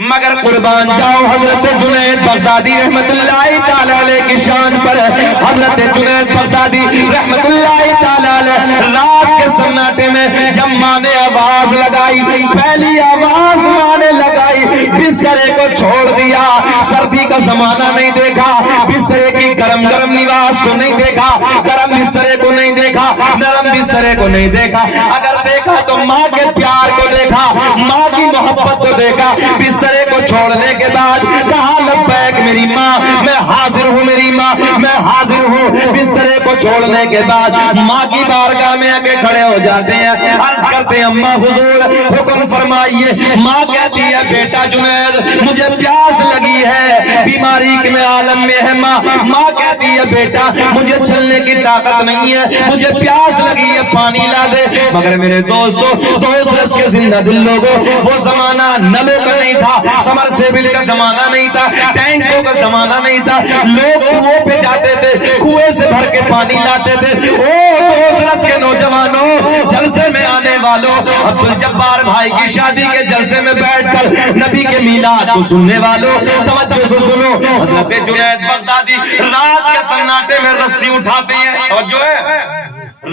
مگر قربان جاؤ حضرت جنید بغدادی رحمت اللہ تعالی علیہ کی شان پر. حضرت جنید بغدادی رحمت اللہ تعالی علیہ رات کے سناٹے میں جب ماں نے آواز لگائی, پہلی آواز ماں نے لگائی, بسترے کو چھوڑ دیا. سردی کا زمانہ نہیں دیکھا, بسترے کی گرم گرم لباس کو نہیں دیکھا, گرم بسترے کو نہیں دیکھا, نرم بسترے کو نہیں دیکھا. اگر دیکھا تو ماں کے پیار کو دیکھا, ماں کی محبت کو دیکھا. بسترے کو چھوڑنے کے بعد کہا لبیک میری ماں, میں حاضر ہوں میری ماں, میں حاضر ہوں. بسترے کو چھوڑنے کے بعد ماں کی بارگاہ میں آ کے کھڑے ہو جاتے ہیں, عرض کرتے ہیں اماں حضور حکم فرمائیے. ماں کہتی ہے بیٹا جنید مجھے پیاس لگی ہے, بیماری کے میں عالم میں ہے ماں. ماں کہتی ہے بیٹا مجھے چلنے کی طاقت نہیں ہے, مجھے پیاس لگی ہے, پانی لا دے. مگر میرے دوستو, دوست کے زندہ دل لوگوں, وہ زمانہ نلوں کا نہیں تھا, سمر سیبل کا زمانہ نہیں تھا, ٹینکوں کا زمانہ نہیں تھا. لوگ کنویں پہ جاتے تھے, کنویں سے بھر کے پانی لاتے تھے. دوست کے نوجوانوں, جلسے میں آنے والوں, عبد الجبار بھائی کی شادی کے جلسے میں بیٹھ کر نبی کے میلاد کو سننے والوں, توجہ سے سنو. حضرت جنید بغدادی رات کے سناٹے میں رسی اٹھاتے ہیں, توجہ ہے,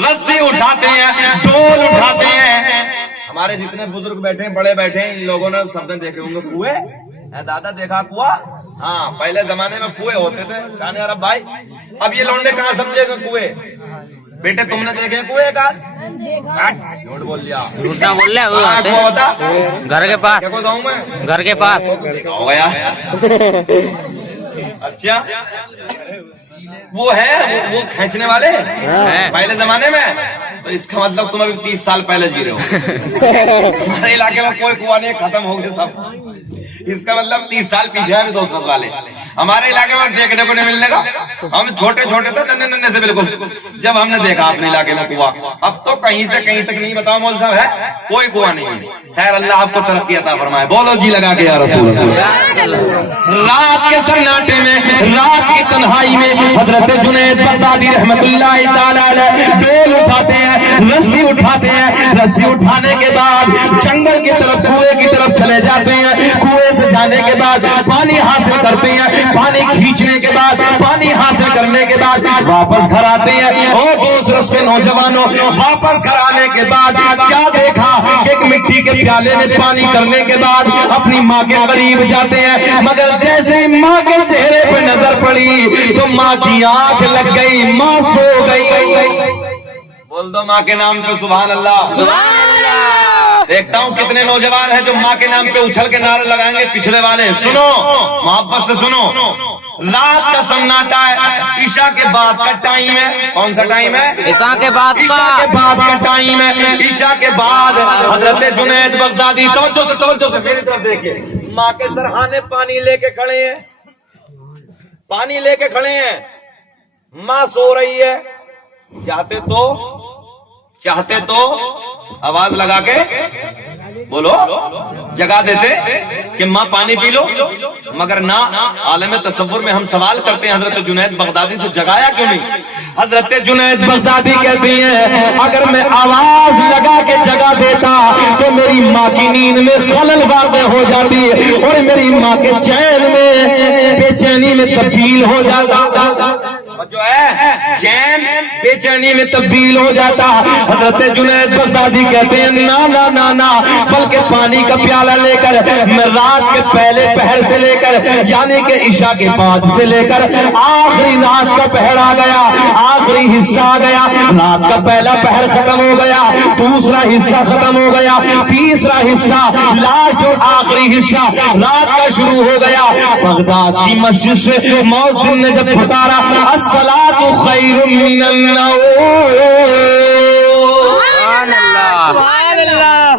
رسی اٹھاتے ہیں, ڈول اٹھاتے ہیں. ہمارے جتنے بزرگ بیٹھے ہیں, بڑے بیٹھے ہیں, ان لوگوں نے سب نے دیکھے ہوں گے کنویں. دادا دیکھا کنواں؟ ہاں, پہلے زمانے میں کنویں ہوتے تھے شان عرب بھائی. اب یہ لونڈے کہاں سمجھے گا کنویں؟ بیٹے تم نے دیکھے کنویں کا؟ جھوٹ بول لیا, جھوٹا بول لیا. وہ ہوتا گھر کے پاس, کیا گاؤں میں گھر کے پاس ہو گیا. اچھا وہ ہے وہ کھینچنے والے پہلے زمانے میں, تو اس کا مطلب تم ابھی 30 سال پہلے جی رہے ہو. ہمارے علاقے میں کوئی کنواں نہیں, ختم ہو گئے سب. اس کا مطلب 30 سال پیچھے ہے 200 والے. ہمارے علاقے میں دیکھنے کو نہیں ملنے گا. ہم چھوٹے چھوٹے تھے, ننے ننے سے بالکل, جب ہم نے دیکھا اپنے علاقے میں کنواں. اب تو کہیں سے کہیں تک نہیں, بتاؤ مول صاحب ہے کوئی کنواں نہیں ہے. خیر اللہ آپ کو ترقی عطا فرمائے. بولو جی لگا کے یا رسول اللہ. رات کے سناٹے میں, رات کی تنہائی میں حضرت جنید بغدادی رحمت اللہ تعالی علیہ ڈول اٹھاتے ہیں, رسی اٹھاتے ہیں. رسی اٹھانے کے بعد جنگل کی طرف, کنویں کی طرف چلے جاتے ہیں. کنویں سے جانے کے بعد پانی حاصل کرتے ہیں, پانی کھینچنے کے بعد, پانی حاصل کرنے کے بعد واپس گھر آتے ہیں. اور دوسرے نوجوانوں, واپس گھر آنے کے بعد کیا دیکھا کہ ایک مٹی کے پیالے میں پانی کرنے کے بعد اپنی ماں کے قریب جاتے ہیں. مگر جیسے ہی ماں کے چہرے پہ نظر پڑی تو ماں کی آنکھ لگ گئی, ماں سو گئی. بول دو ماں کے نام پہ سبحان اللہ. سبحان اللہ. دیکھتا ہوں کتنے نوجوان ہیں جو ماں کے نام پہ اچھل کے نعرے لگائیں گے. پچھلے والے سنو, محبت سے سنو. رات کا سناٹا ہے, عشاء کے بعد کا ٹائم ہے. کون سا ٹائم ہے؟ عشاء کے بعد کا ٹائم ہے. عشاء کے بعد حضرت جنید بغدادی, توجہ سے میری طرف دیکھیے, ماں کے سرہانے پانی لے کے کھڑے ہیں, پانی لے کے کھڑے ہیں. ماں سو رہی ہے. چاہتے تو آواز لگا کے بولو, جگا دیتے کہ ماں پانی پی لو. مگر نہ, عالم تصور میں ہم سوال کرتے ہیں حضرت جنید بغدادی سے جگایا کیوں نہیں؟ حضرت جنید بغدادی کہتی ہیں اگر میں آواز لگا کے جگا دیتا تو میری ماں کی نیند میں خلل واقع ہو جاتی اور میری ماں کے چین میں بے چینی میں تبدیل ہو جاتا. جو ہے چین بے چینی میں تبدیل ہو جاتا. حضرت جنید بغدادی کہتے ہیں نا, بلکہ پانی کا پیالہ لے کر میں رات کے پہلے پہر سے لے کر, یعنی کہ عشاء کے بعد سے لے کر آخری رات کا پہر آ گیا, آخری حصہ آ گیا. رات کا پہلا پہر ختم ہو گیا, دوسرا حصہ ختم ہو گیا, تیسرا حصہ, لاسٹ اور آخری حصہ رات کا شروع ہو گیا. بغداد کی مسجد سے مؤذن نے جب پکارا الصلاۃ خیر من النوم, سبحان اللہ,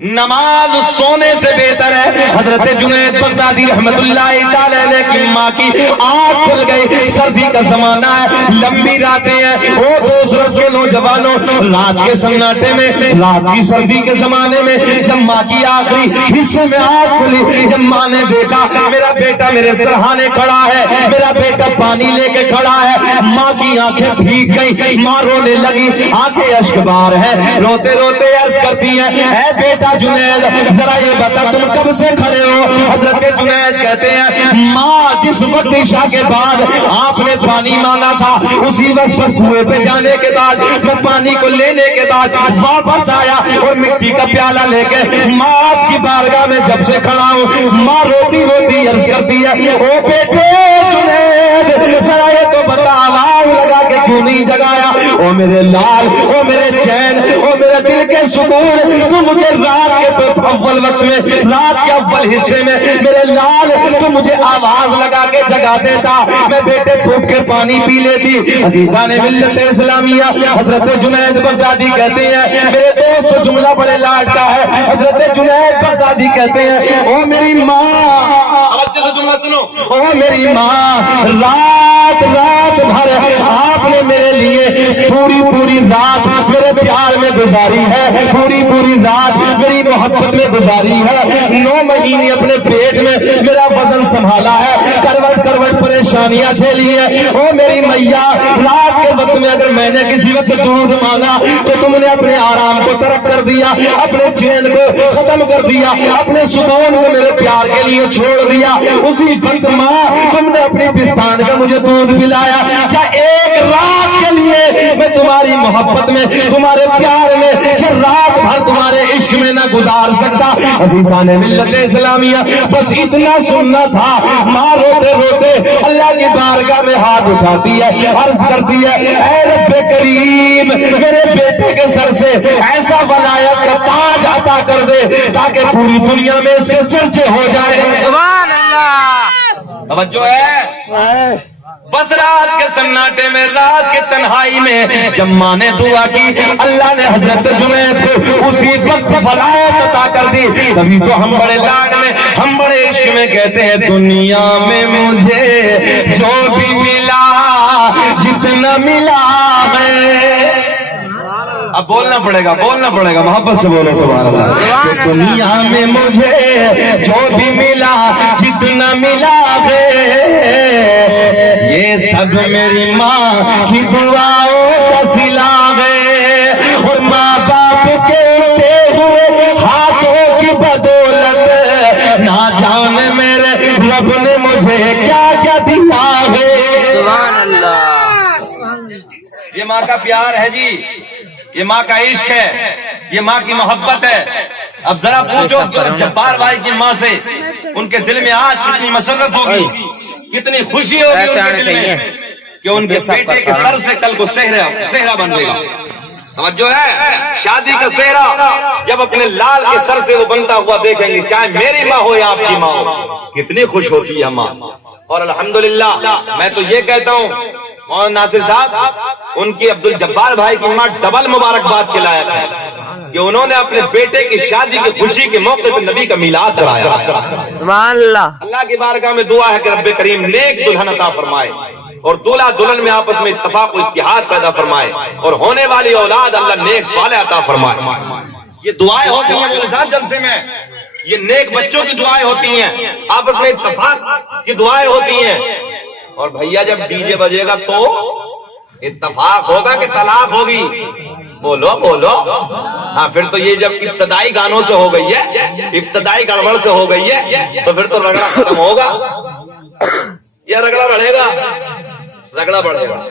نماز سونے سے بہتر ہے. حضرت جنید بغدادی رحمت اللہ تعالی علیہ کی ماں کی آنکھ کھل گئی. سردی کا زمانہ ہے, لمبی راتیں ہیں. وہ دوسرے نوجوانوں, رات کے سناٹے میں, رات کی سردی کے زمانے میں جب ماں کی آخری حصے میں آنکھ کھلی, جب ماں نے دیکھا میرا بیٹا میرے سرہانے کھڑا ہے, میرا بیٹا پانی لے کے کھڑا ہے, ماں کی آنکھیں بھیگ گئی, ماں رونے لگی, آنکھیں اشکبار ہے. روتے روتے عرض کرتی ہیں اے بیٹا جنید ذرا یہ بتا تم کب سے کھڑے ہو؟ حضرت جنید کہتے ہیں ماں جس وقت عشاء کے بعد آپ نے پانی مانگا تھا اسی وقت بس کنویں پہ جانے کے بعد میں پانی کو لینے کے بعد واپس آیا اور مٹی کا پیالہ لے کے ماں آپ کی بارگاہ میں جب سے کھڑا ہوں ماں روتی روتی عرض کرتی ہے او بیٹے جنید ذرا یہ تو بتا آواز لگا کے کیوں نہیں جگایا؟ او میرے لال، او میرے چین، او میرے دل کے سکون، تو مجھے رات کے اول وقت میں، رات کے اول حصے میں میرے لال تو مجھے آواز لگا کے جگا دیتا، میں بیٹے پھوٹ کے پانی پی لیتی۔ عزیزان ملت اسلامیہ، حضرت جنید بغدادی کہتے ہیں میرے دوست جملہ بڑے لاڈ کا ہے، حضرت جنید بغدادی کہتے ہیں او میری ماں، اچھے سے جملہ سنو، او میری ماں رات بھر آپ نے میرے لیے پوری رات میرے پیار میں گزاری ہے، پوری رات میری محبت میں گزاری ہے، 9 مہینے اپنے پیٹ میں میرا وزن سنبھالا ہے، کروٹ پریشانیاں جھیلی ہے۔ او میری میاں رات کے وقت میں اگر میں نے کسی وقت دودھ مانگا تو تم نے اپنے آرام کو ترک کر دیا، اپنے چین کو ختم کر دیا، اپنے سکون کو میرے پیار کے لیے چھوڑ دیا، اسی وقت ماں تم نے اپنی پستان کا مجھے دودھ پلایا۔ کیا ایک رات کے لیے میں تمہاری محبت میں، تمہارے پیار میں، کہ رات بھر تمہارے عشق میں نہ گزار سکتا؟ عزیزان ملت اسلامیہ بس اتنا سننا تھا۔ ماں روتے روتے اللہ کی بارگاہ میں ہاتھ اٹھاتی ہے، عرض کرتی ہے اے رب کریم میرے بیٹے کے سر سے ایسا ولایت کا تاج عطا کر دے تاکہ پوری دنیا میں اس کے چرچے ہو جائے۔ سبحان اللہ، توجہ ہے؟ بس رات کے سناٹے میں، رات کے تنہائی میں جب ماں نے دعا کی اللہ نے حضرت جنید کو اسی وقت ولایت عطا کر دی۔ تبھی تو ہم بڑے لاڈ میں، ہم بڑے عشق میں کہتے ہیں دنیا میں مجھے جو بھی ملا جتنا ملا ہے، اب بولنا پڑے گا محبت سے بولو سبحان اللہ۔ دنیا میں مجھے جو بھی ملا جتنا ملا ہے یہ سب میری ماں کی دعاؤں کا صلہ ہے، اور ماں باپ کے اٹھے ہوئے ہاتھوں کی بدولت نہ جانے میرے رب نے مجھے کیا کیا دیا ہے۔ سبحان اللہ، یہ ماں کا پیار ہے جی، یہ ماں کا عشق ہے، یہ ماں کی محبت ہے۔ اب ذرا پوچھو جبار بھائی کی ماں سے، ان کے دل میں آج کتنی مسرت ہوگی، کتنی خوشی ہوگی ان کے دل میں کہ ان کے بیٹے کے سر سے کل کو صحرا بندے گا۔ توجہ ہے؟ شادی کا صحرا جب اپنے لال کے سر سے وہ بنتا ہوا دیکھیں گے، چاہے میری ماں ہو یا آپ کی ماں ہو، کتنی خوش ہوتی ہے ماں۔ اور الحمدللہ میں تو یہ کہتا ہوں اور ناصر صاحب ان کی عبد الجبار بھائی کی ماں ڈبل مبارکباد کے لائق ہے کہ انہوں نے اپنے بیٹے کی شادی کی خوشی کے موقع پہ نبی کا میلاد کرایا۔ سبحان اللہ، اللہ کی بارگاہ میں دعا ہے کہ رب کریم نیک دلہن عطا فرمائے اور دولہا دلہن میں آپس میں اتفاق و اتحاد پیدا فرمائے اور ہونے والی اولاد اللہ نیک صالح عطا فرمائے۔ یہ دعائیں ہوتی ہیں میرے ساتھ جلسے میں، یہ نیک بچوں کی دعائیں ہوتی ہیں، آپس میں اتفاق کی دعائیں ہوتی ہیں۔ اور بھیا جب ڈی جے بجے گا تو اتفاق ہوگا کہ طلاق ہوگی؟ بولو ہاں، پھر تو یہ جب ابتدائی گانوں سے ہو گئی ہے، ابتدائی گڑبڑ سے ہو گئی ہے تو پھر تو رگڑا ختم ہوگا یا رگڑا بڑھے گا؟ رگڑا بڑھے گا۔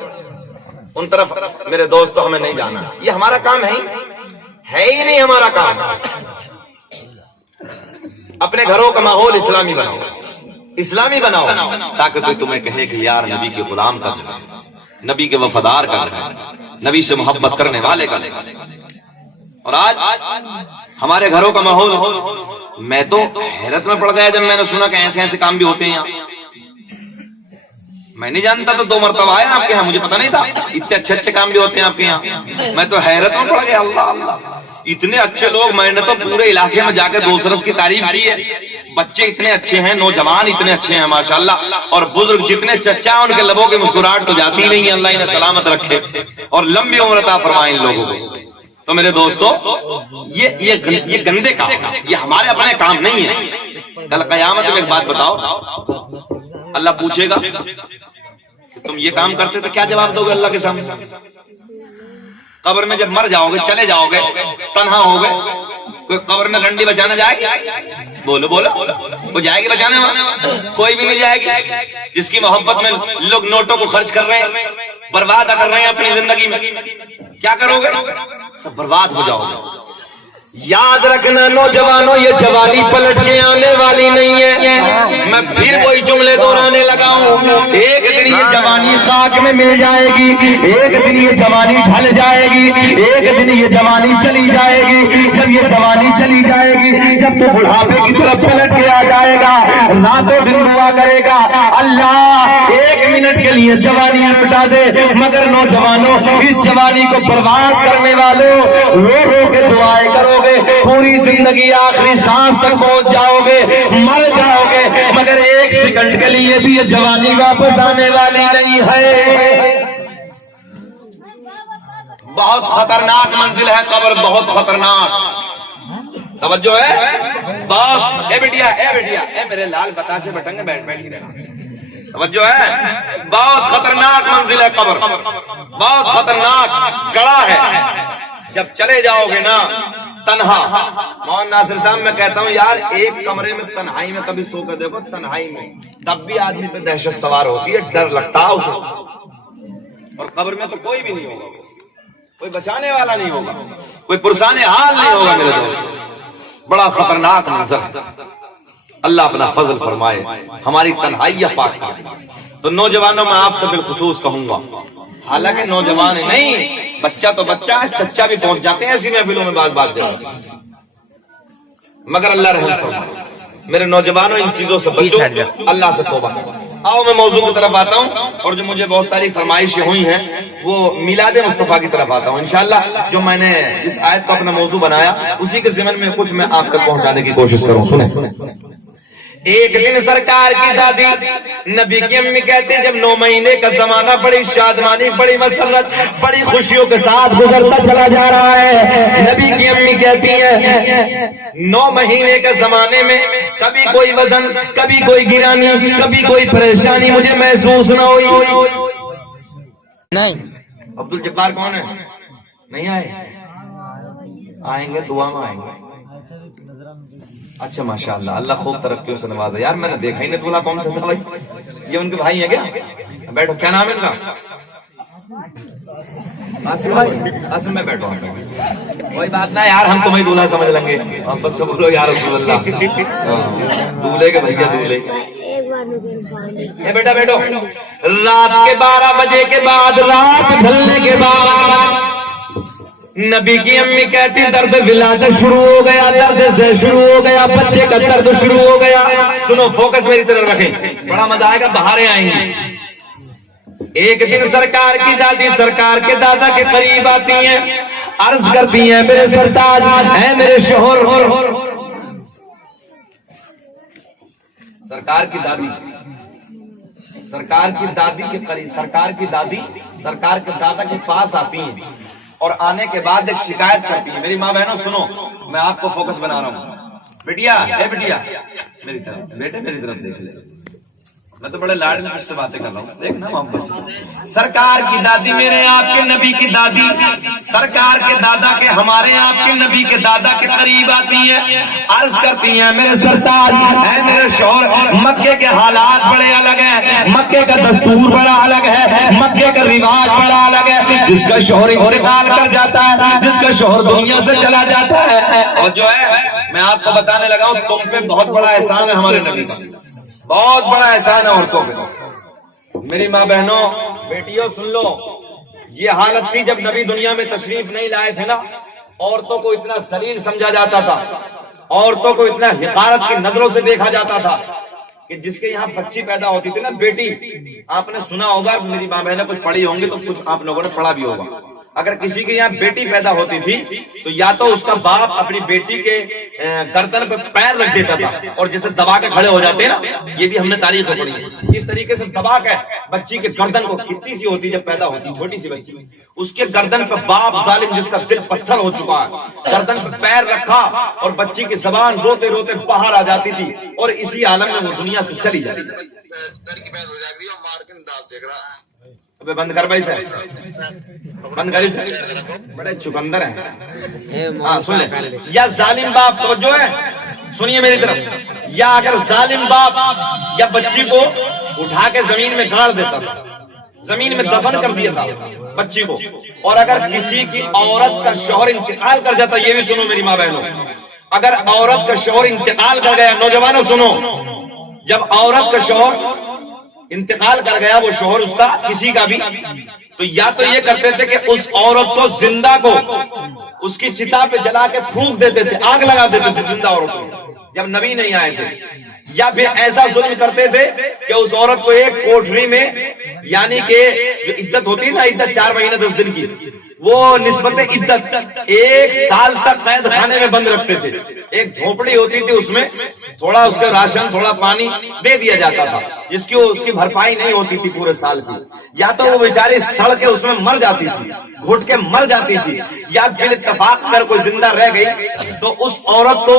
ان طرف میرے دوستو ہمیں نہیں جانا، یہ ہمارا کام ہے ہی نہیں ہمارا کام۔ اپنے گھروں کا ماحول اسلامی بناؤ تاکہ کوئی تمہیں کہے کہ یار نبی کے غلام کا گھر، نبی کے وفادار کا گھر، نبی سے محبت کرنے والے کا گھر۔ اور آج ہمارے گھروں کا ماحول، میں تو حیرت میں پڑ گیا جب میں نے سنا کہ ایسے ایسے کام بھی ہوتے ہیں یہاں۔ میں نہیں جانتا تو 2 مرتبہ آیا آپ کے یہاں، مجھے پتا نہیں تھا اتنے اچھے کام بھی ہوتے ہیں آپ کے یہاں۔ میں تو حیرت میں پڑ گیا، اللہ اتنے اچھے لوگ، میں نے تو پورے علاقے میں جا کے دوسروں کی تعریف کی ہے، بچے اتنے اچھے ہیں، نوجوان اتنے اچھے ہیں ماشاءاللہ، اور بزرگ جتنے چچا ان کے لبوں کی مسکراہٹ تو جاتی نہیں ہے، اللہ انہیں سلامت رکھے اور لمبی عمر عطا فرمائے ان لوگوں کو۔ تو میرے دوستو یہ گندے کام، یہ ہمارے اپنے کام نہیں ہے۔ کل قیامت میں ایک بات بتاؤ، اللہ پوچھے گا کہ تم یہ کام کرتے تو کیا جواب دو گے اللہ کے سامنے؟ قبر میں جب مر جاؤ گے، چلے جاؤ گے، تنہا ہو گئے، کوئی قبر میں لنڈی بچانا جائے گی؟ بولو بولو وہ جائے گی بچانے والا؟ کوئی بھی نہیں جائے گی. جس کی محبت میں لوگ نوٹوں کو خرچ کر رہے ہیں, برباد کر رہے ہیں اپنی زندگی میں, کیا کرو گے؟ سب برباد ہو جاؤ گے. یاد رکھنا نوجوانوں, یہ جوانی پلٹ کے آنے والی نہیں ہے. میں پھر وہی جملے دہرانے لگا ہوں. ایک دن یہ جوانی خاک میں مل جائے گی, ایک دن یہ جوانی ڈھل جائے گی, ایک دن یہ جوانی چلی جائے گی. جب یہ جوانی چلی جائے گی, جب تو بڑھاپے کی طرف پلٹ کے آ جائے گا, راتوں دن دعا کرے گا اللہ ایک منٹ کے لیے جوانی لوٹا دے. مگر نوجوانوں, اس جوانی کو برباد کرنے والوں رو رو کے دعائیں کرو, پوری زندگی آخری سانس تک پہنچ جاؤ گے, مر جاؤ گے, مگر ایک سیکنڈ کے لیے بھی یہ جوانی واپس آنے والی نہیں ہے. بہت خطرناک منزل ہے قبر, بہت خطرناک. توجہ ہے بہت. اے بیٹیا اے میرے لال بتاشے بٹن میں بیٹھ ہی رہنا. توجہ ہے, بہت خطرناک منزل ہے قبر, بہت خطرناک گڑھا ہے. جب چلے جاؤ گے نا تنہا, مولانا ناصر صاحب میں کہتا ہوں یار ایک کمرے میں تنہائی میں کبھی سو کر دیکھو, تنہائی میں, تب بھی آدمی پہ دہشت سوار ہوتی ہے, ڈر لگتا ہے اسے. اور قبر میں تو کوئی بھی نہیں ہوگا, کوئی بچانے والا نہیں ہوگا, کوئی پرسانے حال نہیں ہوگا میرے دوست. بڑا خطرناک منظر. اللہ اپنا فضل فرمائے, ہماری تنہائیاں پاک کرے. تو نوجوانوں میں آپ سے بالخصوص کہوں گا, حالانکہ نوجوان نہیں, بچہ تو بچہ ہے, چچا بھی پہنچ جاتے ہیں ایسی محفلوں میں بعض بات جاتے, مگر اللہ رحم فرمائے. میرے نوجوانوں ان چیزوں سے بچو, اللہ سے توبہ کرو. آؤ میں موضوع کی طرف آتا ہوں, اور جو مجھے بہت ساری فرمائشیں ہوئی ہیں وہ میلاد مصطفیٰ کی طرف آتا ہوں انشاءاللہ. جو میں نے اس آیت کو اپنا موضوع بنایا اسی کے ضمن میں کچھ میں آپ تک پہنچانے کی کوشش کروں. سنیں. ایک دن سرکار کی دادی نبی کی امی کہتے ہیں جب 9 مہینے کا زمانہ بڑی شادمانی, بڑی مسرت, بڑی خوشیوں کے ساتھ گزرتا چلا جا رہا ہے, نبی کی امی کہتی ہیں 9 مہینے کے زمانے میں کبھی کوئی وزن, کبھی کوئی گرانی, کبھی کوئی پریشانی مجھے محسوس نہ ہوئی. نہیں. عبد الجبار کون ہے؟ نہیں آئے؟ آئیں گے, دعا میں آئیں گے. اچھا ماشاءاللہ, اللہ خوب ترقیوں سے نوازا. یار میں نے دیکھا ہی نہیں دولہا کون سا تھا بھائی, یہ ان کے بھائی ہیں کیا؟ بیٹھو, کیا نام ہے ان کا؟ اصل میں بیٹھو, کوئی بات نہ یار, ہم تمہیں دولہا سمجھ لیں گے. آپ بس سے بولو یا رسول اللہ, دولہے کے بھیا دولہے. بیٹا بیٹھو. رات کے 12 بجے کے بعد, رات ڈھلنے کے بعد نبی کی امی کہتی درد ولادت شروع ہو گیا, درد سے شروع ہو گیا, بچے کا درد شروع ہو گیا. سنو, فوکس میری طرف رکھیں, بڑا مزہ آئے گا, بہاریں آئیں گی. ایک دن سرکار کی دادی سرکار کے دادا کے قریب آتی ہیں, عرض کرتی ہیں میرے سرتاج, اے میرے شوہر. سرکار کی دادی سرکار کی دادی کے قریب, سرکار کی دادی سرکار کے دادا کے پاس آتی ہیں, اور آنے کے بعد ایک شکایت کرتی ہے. میری ماں بہنوں سنو, میں آپ کو فوکس بنا رہا ہوں. بیٹیا اے بیٹیا میری طرف, بیٹے میری طرف دیکھ لے, میں تو بڑے لاڈ میں تجھ سے باتیں کر رہا ہوں, دیکھنا محبت سے. سرکار کی دادی میرے آپ کے نبی کی دادی سرکار کے دادا کے ہمارے آپ کے نبی کے دادا کے قریب آتی ہے, عرض کرتی ہیں میرے سرتاج, اے میرے شوہر, مکے کے حالات بڑے الگ ہیں, مکے کا دستور بڑا الگ ہے, مکے کا رواج بڑا الگ ہے. جس کا شوہر انتقال کر جاتا ہے, جس کا شوہر دنیا سے چلا جاتا ہے, اور جو ہے میں آپ کو بتانے لگا ہوں تم پہ بہت بڑا احسان ہے ہمارے نبی کا, بہت بڑا احسان ہے عورتوں پہ. میری ماں بہنوں بیٹیوں سن لو, یہ حالت تھی جب نبی دنیا میں تشریف نہیں لائے تھے نا, عورتوں کو اتنا ذلیل سمجھا جاتا تھا, عورتوں کو اتنا حقارت کی نظروں سے دیکھا جاتا تھا کہ جس کے یہاں بچی پیدا ہوتی تھی نا بیٹی, آپ نے سنا ہوگا, میری ماں بہنیں کچھ پڑھی ہوں گی تو کچھ آپ لوگوں نے پڑھا بھی ہوگا, اگر کسی کے یہاں بیٹی پیدا ہوتی تھی تو یا تو اس کا باپ اپنی بیٹی کے گردن پہ پیر رکھ دیتا تھا اور جیسے دبا کے کھڑے ہو جاتے ہیں نا, یہ بھی ہم نے تاریخ میں پڑھی ہے, اس طریقے سے دبا کے بچی کے گردن کو, کتنی سی ہوتی جب پیدا ہوتی چھوٹی سی بچی, اس کے گردن پہ باپ ظالم جس کا دل پتھر ہو چکا ہے, گردن پہ پیر رکھا اور بچی کی زبان روتے روتے باہر آ جاتی تھی, اور اسی عالم میں وہ دنیا سے چلی جاتی. ابے بند کر بھائی صاحب، بند کری صاحب، بڑے چکندر ہیں. ہاں سن لیں. یا ظالم باپ، توجہ ہے سنیے میری طرف، یا اگر ظالم باپ یا بچی کو اٹھا کے زمین میں گاڑ دیتا تھا، زمین میں دفن کر دیا تھا بچی کو، اور اگر کسی کی عورت کا شوہر انتقال کر جاتا، یہ بھی سنو میری ماں بہنوں، اگر عورت کا شوہر انتقال کر گیا، نوجوانوں سنو، جب عورت کا شوہر انتقال کر گیا، وہ شوہر اس کا کسی کا بھی، تو یا تو یہ کرتے تھے کہ اس عورت کو زندہ کو اس کی چتا پہ جلا کے پھونک دیتے تھے، آگ لگا دیتے تھے زندہ عورت کو جب نبی نہیں آئے تھے، یا پھر ایسا ظلم کرتے تھے کہ اس عورت کو ایک کوٹری میں، یعنی کہ جو عدت ہوتی ہے نا، عدت 4 مہینے 10 دن کی، وہ نسبت عدت 1 سال تک قید خانے میں بند رکھتے تھے. ایک جھونپڑی ہوتی تھی، اس میں تھوڑا اس کا راشن، تھوڑا پانی دے دیا جاتا تھا، جس کی اس کی بھرپائی نہیں ہوتی تھی پورے سال کی، یا تو وہ بیچاری سڑ کے اس میں مر جاتی تھی، گھٹ کے مر جاتی تھی، یا بال اتفاق اگر کوئی زندہ رہ گئی تو اس عورت کو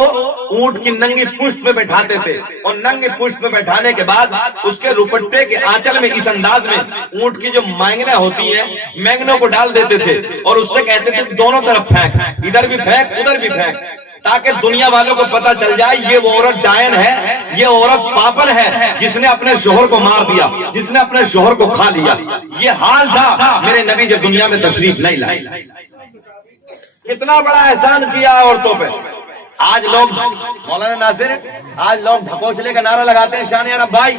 اونٹ کی ننگی پشت پہ بیٹھاتے تھے، اور ننگی پشت پہ بیٹھانے کے بعد اس کے دوپٹے کے آنچل میں اس انداز میں اونٹ کی جو مینگنیں ہوتی ہیں، مینگنوں کو ڈال دیتے تھے، اور اس سے کہتے تھے دونوں طرف پھینک، ادھر بھی پھینک ادھر بھی پھینک، تاکہ دنیا والوں کو پتا چل جائے یہ وہ عورت ڈائن ہے، یہ عورت پاپن ہے، جس نے اپنے شوہر کو مار دیا، جس نے اپنے شوہر کو کھا لیا. یہ حال تھا میرے نبی جب دنیا میں تشریف نہیں لائے. کتنا بڑا احسان کیا عورتوں پہ. آج لوگ مولانا ناصر، آج لوگ ڈھکوچلے کا نعرہ لگاتے ہیں، شان عرب بھائی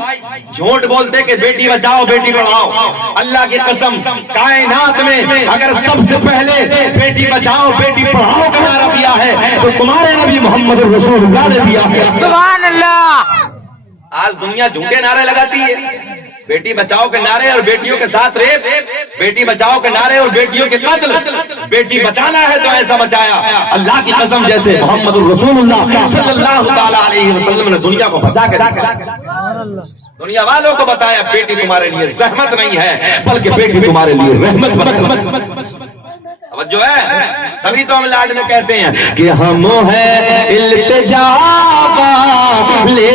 جھوٹ بولتے کہ بیٹی بچاؤ بیٹی پڑھاؤ. اللہ کی قسم، کائنات میں اگر سب سے پہلے بیٹی بچاؤ بیٹی پڑھاؤ کا نعرہ دیا ہے تو تمہارے نبی محمد رسول اللہ نے دیا. سبحان اللہ. آج دنیا جھوٹے نعرے لگاتی ہے، بیٹی بچاؤ کے نعرے اور بیٹیوں کے ساتھ ریپ، بیٹی بچاؤ کے نعرے اور بیٹیوں کے قتل. بیٹی بچانا ہے تو ایسا بچایا، اللہ کی قسم جیسے محمد رسول اللہ صلی اللہ تعالی علیہ وسلم نے دنیا کو بچا کے رکھا. دنیا والوں کو بتایا بیٹی تمہارے لیے زحمت نہیں ہے بلکہ بیٹی تمہارے لیے رحمت. جو ہے سبھی تو ہم لاڈ میں کہتے ہیں کہ ہم ہیں التجا والے،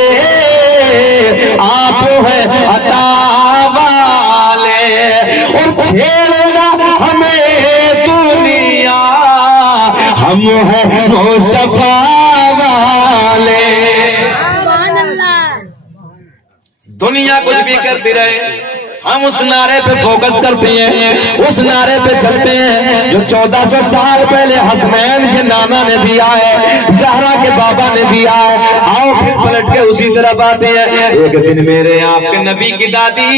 آپ ہے عطا والے، اور چھیڑنا ہمیں دنیا، ہم ہیں مصطفیٰ والے. دنیا کچھ بھی کرتی رہے، ہم اس نعرے پہ فوکس کرتے ہیں، اس نعرے پہ چلتے ہیں جو 1400 سال پہلے حسنین کے نانا نے دیا ہے، زہرا کے بابا نے دیا ہے. آؤ پھر پلٹ کے اسی طرح آتے ہیں. ایک دن میرے آپ کے نبی کی دادی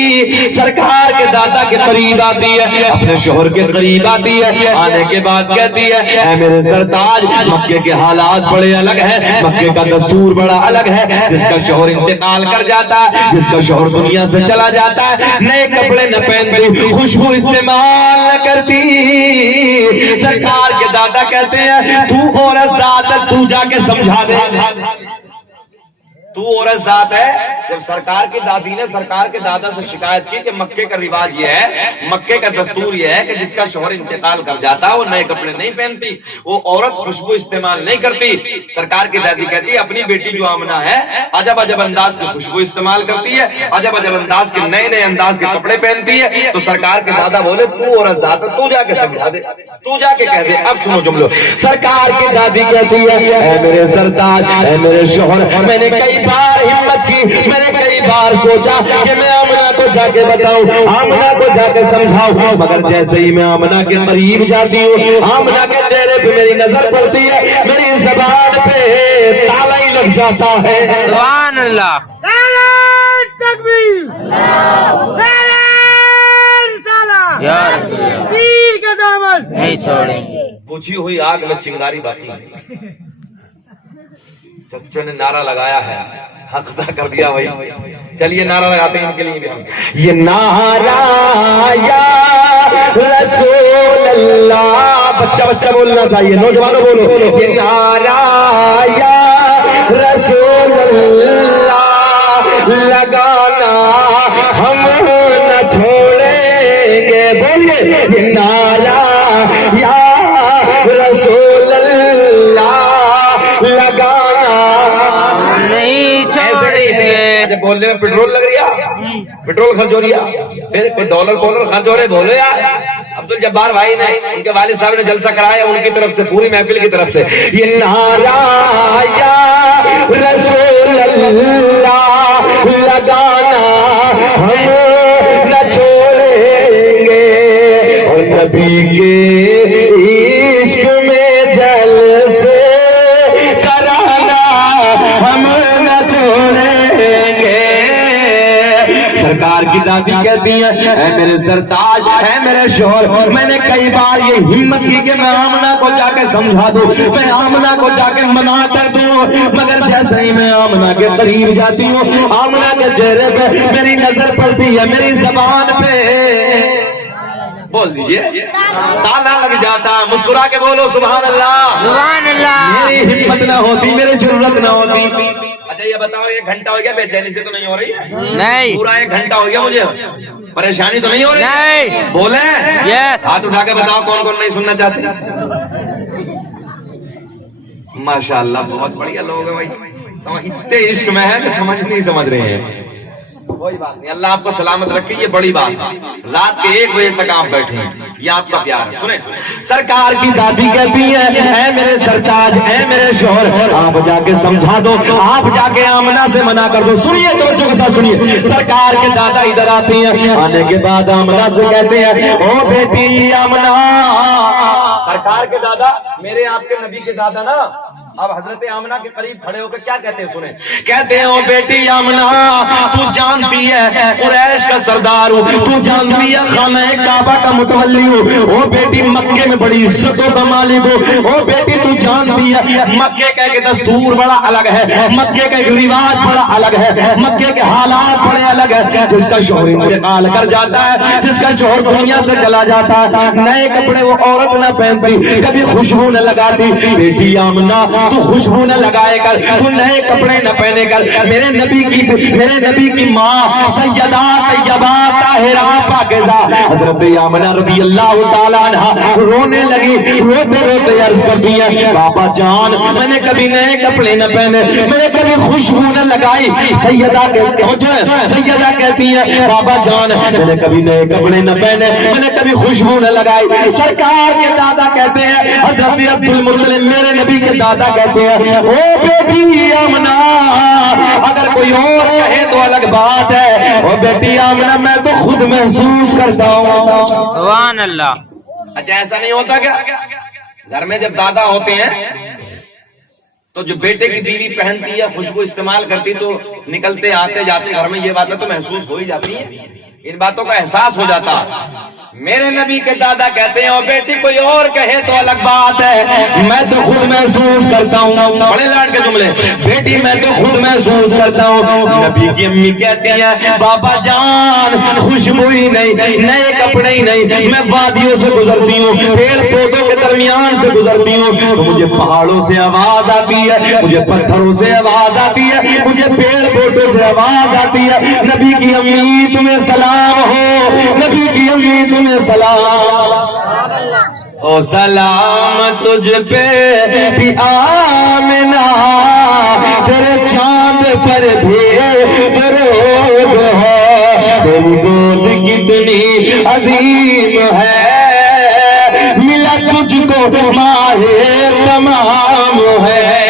سرکار کے دادا کے قریب آتی ہے، اپنے شوہر کے قریب آتی ہے، آنے کے بعد کہتی ہے اے میرے سرتاج، مکے کے حالات بڑے الگ ہیں، مکے کا دستور بڑا الگ ہے. جس کا شوہر انتقال کر جاتا ہے، جس کا شوہر دنیا سے چلا جاتا ہے، نئے کپڑے نہ پہنتی، خوشبو استعمال نہ کرتی. سرکار کے دادا کہتے ہیں تو عورت ذات ہے، تو جا کے سمجھا دے. تو عورت ذات ہے. جب سرکار کی دادی نے سرکار کے دادا سے شکایت کی کہ مکے کا رواج یہ ہے، مکے کا دستور یہ ہے کہ جس کا شوہر انتقال کر جاتا ہے وہ نئے کپڑے نہیں پہنتی، وہ عورت خوشبو استعمال نہیں کرتی. سرکار کی دادی کہتی ہے اپنی بیٹی جو آمنہ ہے عجب عجب انداز کی خوشبو استعمال کرتی ہے، عجب عجب انداز کے نئے نئے انداز کے کپڑے پہنتی ہے. تو سرکار کے دادا بولے تو عورت ذات ہے، تو جا کے سمجھا دے، تو جا کے کہہ دے. اب سنو جملہ. سرکار کی دادی کہتی ہے اے میرے سرتاج، اے میرے شوہر، میں نے کئی بار ہمت کی، میں نے کئی بار سوچا کہ میں آمنہ کو جا کے بتاؤں، آمنہ کو جا کے سمجھاؤں، مگر جیسے ہی میں آمنہ کے قریب جاتی ہوں، آمنہ کے چہرے پہ میری نظر پڑتی ہے، میری زبان پہ تالا ہی لگ جاتا ہے. سبحان اللہ. تکبیر، یا رسول اللہ، پیر کا دامن نہیں چھوڑیں گے. بجھی ہوئی آگ میں چنگاری باقی ہے. چچو نے نعرہ لگایا ہے، حق ادا کر دیا بھائی. چلیے نعرہ لگاتے ہیں ان کے لیے بھی ہم. یہ نعرہ یا رسول اللہ، بچہ بچہ بولنا چاہیے، نوجوانوں بولو. یہ نعرہ یا رسول اللہ لگانا ہم نہ چھوڑیں گے. بولیے یہ نعرہ یا رسول اللہ لگانا نہیں چھوڑیں گے. بولنے میں پیٹرول لگ رہی ہے, پیٹرول خرچ ہو رہی ہے, پھر کوئی ڈالر خرچ ہو رہے, بولے یار. عبد الجبار بھائی نے, ان کے والد صاحب نے جلسہ کرایا, ان کی طرف سے, پوری محفل کی طرف سے, یہ نعرہ یا رسول اللہ لگانا ہم نہ چھوڑیں گے, اور نبی کے عشق میں جلسے کرانا ہم نہ چھوڑیں گے. سرکار کی دادی کہتی ہے, اے میرے سرتاج, اے میرے شوہر, میں نے کئی بار یہ ہمت کی کہ میں آمنہ کو جا کے سمجھا دوں, میں آمنہ کو جا کے منع کر دوں, مگر جیسے ہی میں آمنہ کے قریب جاتی ہوں, آمنہ کے چہرے پہ میری نظر پڑتی ہے, میری زبان پہ بول دیجئے تالا لگ جاتا. مسکرا کے بولو سبحان اللہ. سبحان اللہ. میری ہمت نہ ہوتی, میری جرت نہ ہوتی. اچھا یہ بتاؤ, 1 گھنٹہ ہو گیا, بے چینی سے تو نہیں ہو رہی ہے؟ نہیں. پورا 1 گھنٹہ ہو گیا, مجھے پریشانی تو نہیں ہو رہی؟ نہیں. بولیں Yes. ہاتھ اٹھا کے بتاؤ کون کون نہیں سننا چاہتے. ماشاءاللہ بہت بڑھیا لوگ ہیں بھائی, اتنے عشق میں ہے کہ سمجھ رہے ہیں. کوئی بات نہیں, اللہ آپ کو سلامت رکھے, یہ بڑی بات ہے. رات کے 1 بجے تک آپ بیٹھے ہیں, یہ آپ کا پیار ہے. سنیں, سرکار کی دادی کہتی ہے, اے میرے سرتاج, اے میرے شوہر, آپ جا کے سمجھا دو, آپ جا کے آمنہ سے منع کر دو. سنیے توجہ کے ساتھ سنیے. سرکار کے دادا ادھر آتی ہیں, آنے کے بعد آمنہ سے کہتے ہیں, او بیٹی آمنہ. سرکار کے دادا میرے آپ کے نبی کے دادا نا, اب حضرت آمنہ کے قریب کھڑے ہو کے کیا کہتے ہیں سنیں, کہتے ہیں, او بیٹی آمنہ, تو جانتی ہے قریش کا سردار ہوں, تو جانتی ہے خانہ کعبہ کا متولی ہوں, او بیٹی مکے میں بڑی عزتوں کا مالک ہوں, او بیٹی تو جانتی ہے مکے کا ایک دستور بڑا الگ ہے, مکے کا ایک رواج بڑا الگ ہے, مکے کے حالات بڑے الگ ہے. جس کا شوہر انتقال کر جاتا ہے, جس کا شوہر دنیا سے چلا جاتا ہے, نئے کپڑے وہ عورت نہ پہنتی, کبھی خوشبو نہ لگاتی. بیٹی آمنہ تو خوشبو نہ لگائے کر, تو نئے کپڑے نہ پہنے کر, میرے نبی کی ماں سیدہ طیبہ طاہرہ پاکیزہ حضرت آمنہ رضی اللہ تعالیٰ عنہ رونے لگی, روتے روتے عرض کرتی ہے, بابا جان میں نے کبھی نئے کپڑے نہ پہنے, میں نے کبھی خوشبو نہ لگائی. سیدہ کہتی ہے, بابا جان میں نے کبھی نئے کپڑے نہ پہنے, میں نے کبھی خوشبو نہ لگائی. سرکار کے دادا کہتے ہیں, حضرت عبد المطلب میرے نبی کے دادا کہتے ہیں, او بیٹی آمنہ, اگر کوئی اور کہے تو الگ بات ہے, او بیٹی آمنہ میں تو خود محسوس کرتا ہوں. سبحان اللہ. اچھا ایسا نہیں ہوتا کیا, گھر میں جب دادا ہوتے ہیں تو جو بیٹے کی بیوی پہنتی ہے خوشبو استعمال کرتی, تو نکلتے آتے جاتے گھر میں یہ باتیں تو محسوس ہو ہی جاتی ہیں, ان باتوں کا احساس ہو جاتا. میرے نبی کے دادا کہتے ہیں, اور بیٹی کوئی اور کہے تو الگ بات ہے, میں تو خود محسوس کرتا ہوں. بڑے لاڈ کے جملے, بیٹی میں تو خود محسوس کرتا ہوں. نبی کی امی کہتی ہیں, بابا جان خوشبو ہی نہیں, نئے کپڑے ہی نہیں, میں وادیوں سے گزرتی ہوں, پیڑ پودوں کے درمیان سے گزرتی ہوں, تو مجھے پہاڑوں سے آواز آتی ہے, مجھے پتھروں سے آواز آتی ہے, مجھے پیڑ پودوں سے آواز آتی ہے. نبی کی امی تمہیں سلام ہو, نبی کی امی تمہیں سلام, او سلام تجھ پہ بھی آمنہ, تیرے چاند پر بھی درود ہے, تیری گود کتنی عظیم ہے, ملا تجھ کو ماہ تمام ہے.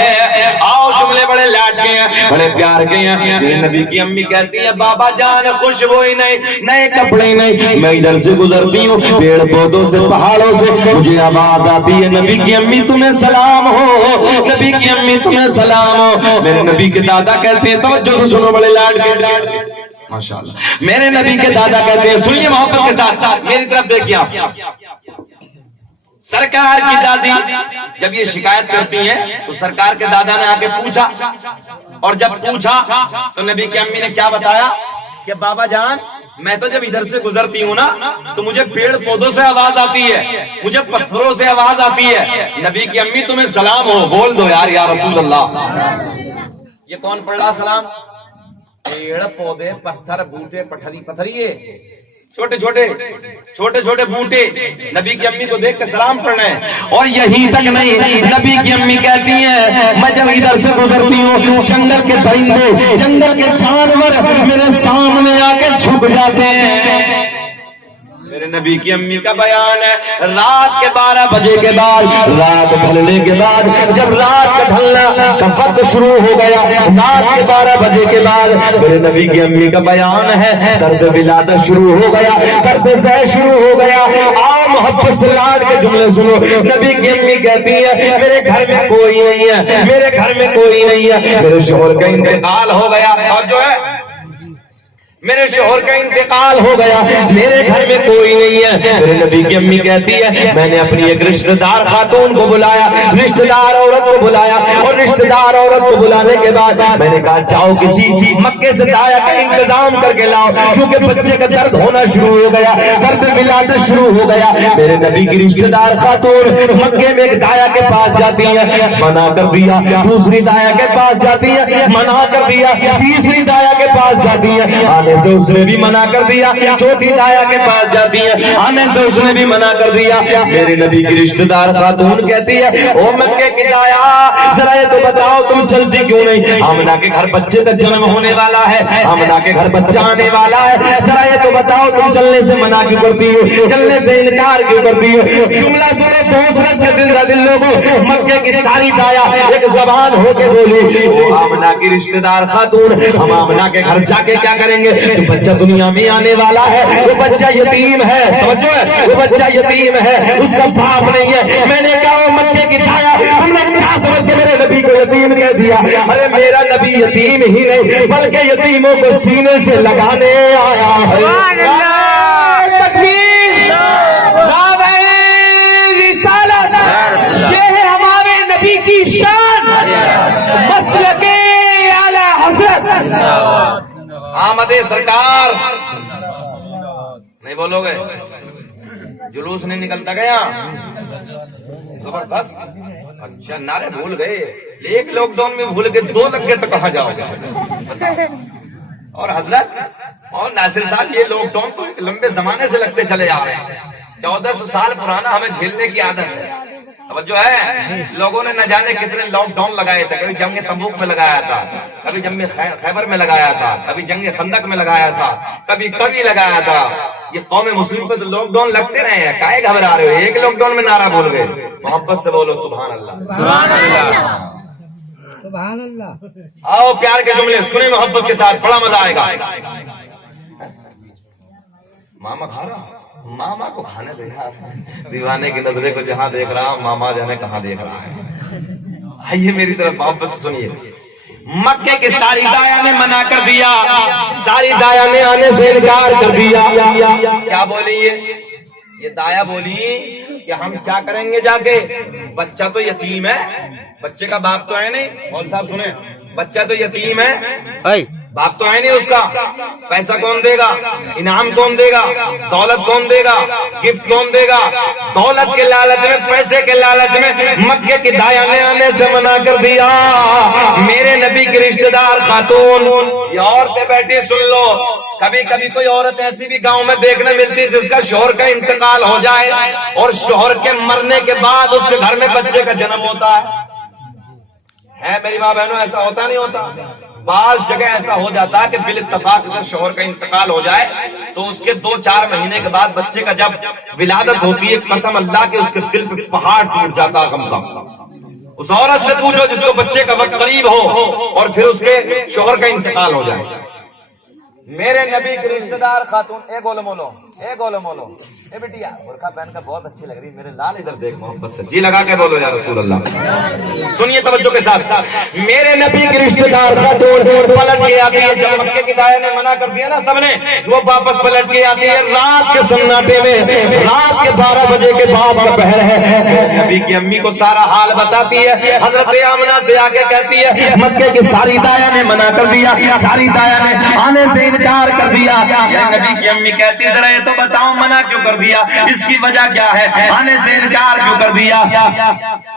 بڑے لاڈ کے ہیں, بڑے پیار کے ہیں. میرے نبی کی امی کہتی ہے, بابا جان خوشبو ہی نہیں, نئے کپڑے ہی نہیں, میں ادھر سے گزرتی ہوں, پیڑ پودوں سے پہاڑوں سے مجھے آواز آتی ہے, نبی کی امی تمہیں سلام ہو, نبی کی امی تمہیں سلام ہو. میرے نبی کے دادا کہتے ہیں, توجہ سے سنو بڑے لاڈ کے, ماشاءاللہ. میرے نبی کے دادا کہتے ہیں, سنیے محبت کے ساتھ, میری طرف دیکھیے آپ. سرکار کی دادی جب یہ شکایت کرتی ہیں تو سرکار کے دادا نے آ کے پوچھا, اور جب پوچھا تو نبی کی امی نے کیا بتایا کہ بابا جان میں تو جب ادھر سے گزرتی ہوں نا تو مجھے پیڑ پودوں سے آواز آتی ہے, مجھے پتھروں سے آواز آتی ہے. نبی کی امی تمہیں سلام ہو, بول دو یار یا رسول اللہ. یہ کون پڑھ رہا سلام؟ پیڑ پودے پتھر بوٹے پتھری, چھوٹے چھوٹے بوٹے نبی کی امی کو دیکھ کے سلام پڑھنا ہے. اور یہی تک نہیں، نبی کی امی کہتی ہیں میں جب ادھر سے گزرتی ہوں جنگل کے پرندے، جنگل کے جانور میرے سامنے آ کے جھک جاتے ہیں. میرے نبی کی امی کا بیان ہے رات کے 12 بجے کے بعد، رات ڈھلنے کے بعد، جب رات کا ڈھلنا کا وقت شروع ہو گیا، رات کے 12 بجے کے بعد میرے نبی کی امی کا بیان ہے درد ولادت شروع ہو گیا، درد زہ شروع ہو گیا. آؤ محبت سے لاڈ کے جملے سنو. نبی کی امی کہتی ہے میرے گھر میں کوئی نہیں ہے، میرے گھر میں کوئی نہیں ہے، میرے شوہر کا انتقال ہو گیا. اور جو ہے میرے شوہر کا انتقال ہو گیا، میرے گھر میں کوئی نہیں ہے. میرے نبی کی امی کہتی ہے میں نے اپنی ایک رشتہ دار خاتون کو بلایا، رشتہ دار عورت کو بلایا، اور رشتہ دار عورت کو بلانے کے بعد میں نے کہا جاؤ کسی مکے سے دایا کا انتظام کر کے لاؤ، کیونکہ بچے کا درد ہونا شروع ہو گیا، درد ولادت شروع ہو گیا. میرے نبی کی رشتہ دار خاتون مکے میں ایک دایا کے پاس جاتی ہے، منع کر دیا. دوسری دایا کے پاس جاتی ہے، منع کر دیا. تیسری دایا کے پاس جاتی ہے، سے اس نے بھی منع کر دیا. چوتھی دایا کے پاس جاتی ہے، آنے سے اس نے بھی منع کر دیا. میرے نبی کی رشتہ دار خاتون کہتی ہے او مکے کی دایا ذرا یہ تو بتاؤ تم چلتی کیوں نہیں؟ آمنہ کے گھر بچے کا جنم ہونے والا ہے، آمنہ کے گھر بچہ آنے والا ہے، ذرا یہ تو بتاؤ تم چلنے سے منع کیوں کرتی ہو، چلنے سے انکار کیوں کرتی ہو؟ جملہ سنے دوسرے سے زندہ دل لوگوں، مکے کی ساری دایا ایک زبان ہو کے بولی او آمنہ کی رشتہ دار خاتون ہم آمنہ کے گھر جا کے کیا کریں گے؟ بچہ دنیا میں آنے والا ہے، وہ بچہ یتیم ہے، توجہ ہے، وہ بچہ یتیم ہے، اس کا باپ نہیں ہے. میں نے کہا وہ مکے کی دایا ہم نے کیا سمجھ کے میرے نبی کو یتیم کہہ دیا؟ ارے میرا نبی یتیم ہی نہیں بلکہ یتیموں کو سینے سے لگانے آیا ہے. سبحان اللہ، تکبیر، رسالت، یہ ہے ہمارے نبی کی شان، مسلک اعلی حضرت آمد سرکار. نہیں بولو گے جلوس نہیں نکلتا گیا زبردست. اچھا نعرے بھول گئے، ایک لاک ڈاؤن میں بھول گئے، 2 لگ گئے تو کہاں جاؤ گے؟ اور حضرت اور ناصر صاحب یہ لاک ڈاؤن تو لمبے زمانے سے لگتے چلے جا رہے ہیں، 1400 سال پرانا ہمیں جھیلنے کی عادت ہے. جو ہے لوگوں نے نہ جانے کتنے لاک ڈاؤن لگائے تھے، کبھی جنگ تبوک میں لگایا تھا، کبھی جنگ خیبر میں لگایا تھا، کبھی جنگ خندق میں لگایا تھا، کبھی لگایا تھا. یہ قوم مسلم کو تو لاک ڈاؤن لگتے رہے ہیں، کائے گھبرا رہے ہو؟ ایک لاک ڈاؤن میں نعرہ بول گئے. محبت سے بولو سبحان اللہ، سبحان اللہ، سبحان اللہ. آؤ پیار کے جملے سنیں محبت کے ساتھ، بڑا مزہ آئے گا. ماما کھا رہا، ماما کو کھانے دے رہا، دیوانے کی نظریں کو جہاں دیکھ رہا ماما جانے کہاں دیکھ رہا ہے. آئیے میری طرف محبت سے سنیے. مکے کی ساری دایا نے منع کر دیا، ساری دایا نے آنے سے انکار کر دیا. کیا بولی یہ دایا بولی کہ ہم کیا کریں گے جا کے؟ بچہ تو یتیم ہے، بچے کا باپ تو ہے نہیں. مول صاحب سنیں، بچہ تو یتیم ہے، باپ تو ہے نہیں اس کا، پیسہ کون دے گا؟ انعام کون دے گا؟ دولت کون دے گا؟ گفٹ کون دے گا؟ دولت کے لالچ میں، پیسے کے لالچ میں مکے کی دایا نے آنے سے منع کر دیا. میرے نبی کی رشتہ دار خاتون، یہ عورتیں بیٹھی سن لو، کبھی کبھی کوئی عورت ایسی بھی گاؤں میں دیکھنے ملتی جس کا شوہر کا انتقال ہو جائے اور شوہر کے مرنے کے بعد اس کے گھر میں بچے کا جنم ہوتا ہے میری ماں بہنوں، ایسا ہوتا نہیں ہوتا؟ بعض جگہ ایسا ہو جاتا ہے کہ بال اتفاق اگر شوہر کا انتقال ہو جائے تو اس کے 2-4 مہینے کے بعد بچے کا جب ولادت ہوتی ہے، قسم اللہ کے اس کے دل پہ پہاڑ ٹوٹ جاتا غم کا. اس عورت سے پوچھو جس کو بچے کا وقت قریب ہو اور پھر اس کے شوہر کا انتقال ہو جائے. میرے نبی کی رشتہ دار خاتون، اے گولو مولو، اے گولو مولو، اے بیٹیا برقع پہن کر بہت اچھی لگ رہی، میرے لال ادھر دیکھ محبت سے، جی لگا کے بولو یا رسول اللہ. سنیے توجہ کے ساتھ، میرے نبی کی رشتہ دار خاتون پلٹ کے آتی ہے. جب مکے کی دایا نے منع کر دیا نا سب نے، وہ واپس پلٹ کے آتی ہے رات کے سناٹے میں، رات کے 12 بجے کے بعد کا پہر ہے. نبی کی امی کو سارا حال بتاتی ہے. حضرت آمنہ سے آ کے کہتی ہے مکے کی ساری دایا نے منع کر دیا، ساری دایا نے آنے سے انکار کر دیا. نبی کی امی کہتی ذرا یہ تو تو بتاؤ منع کیوں کر دیا؟ اس کی وجہ کیا ہے؟ آنے سے انکار کیوں کر دیا؟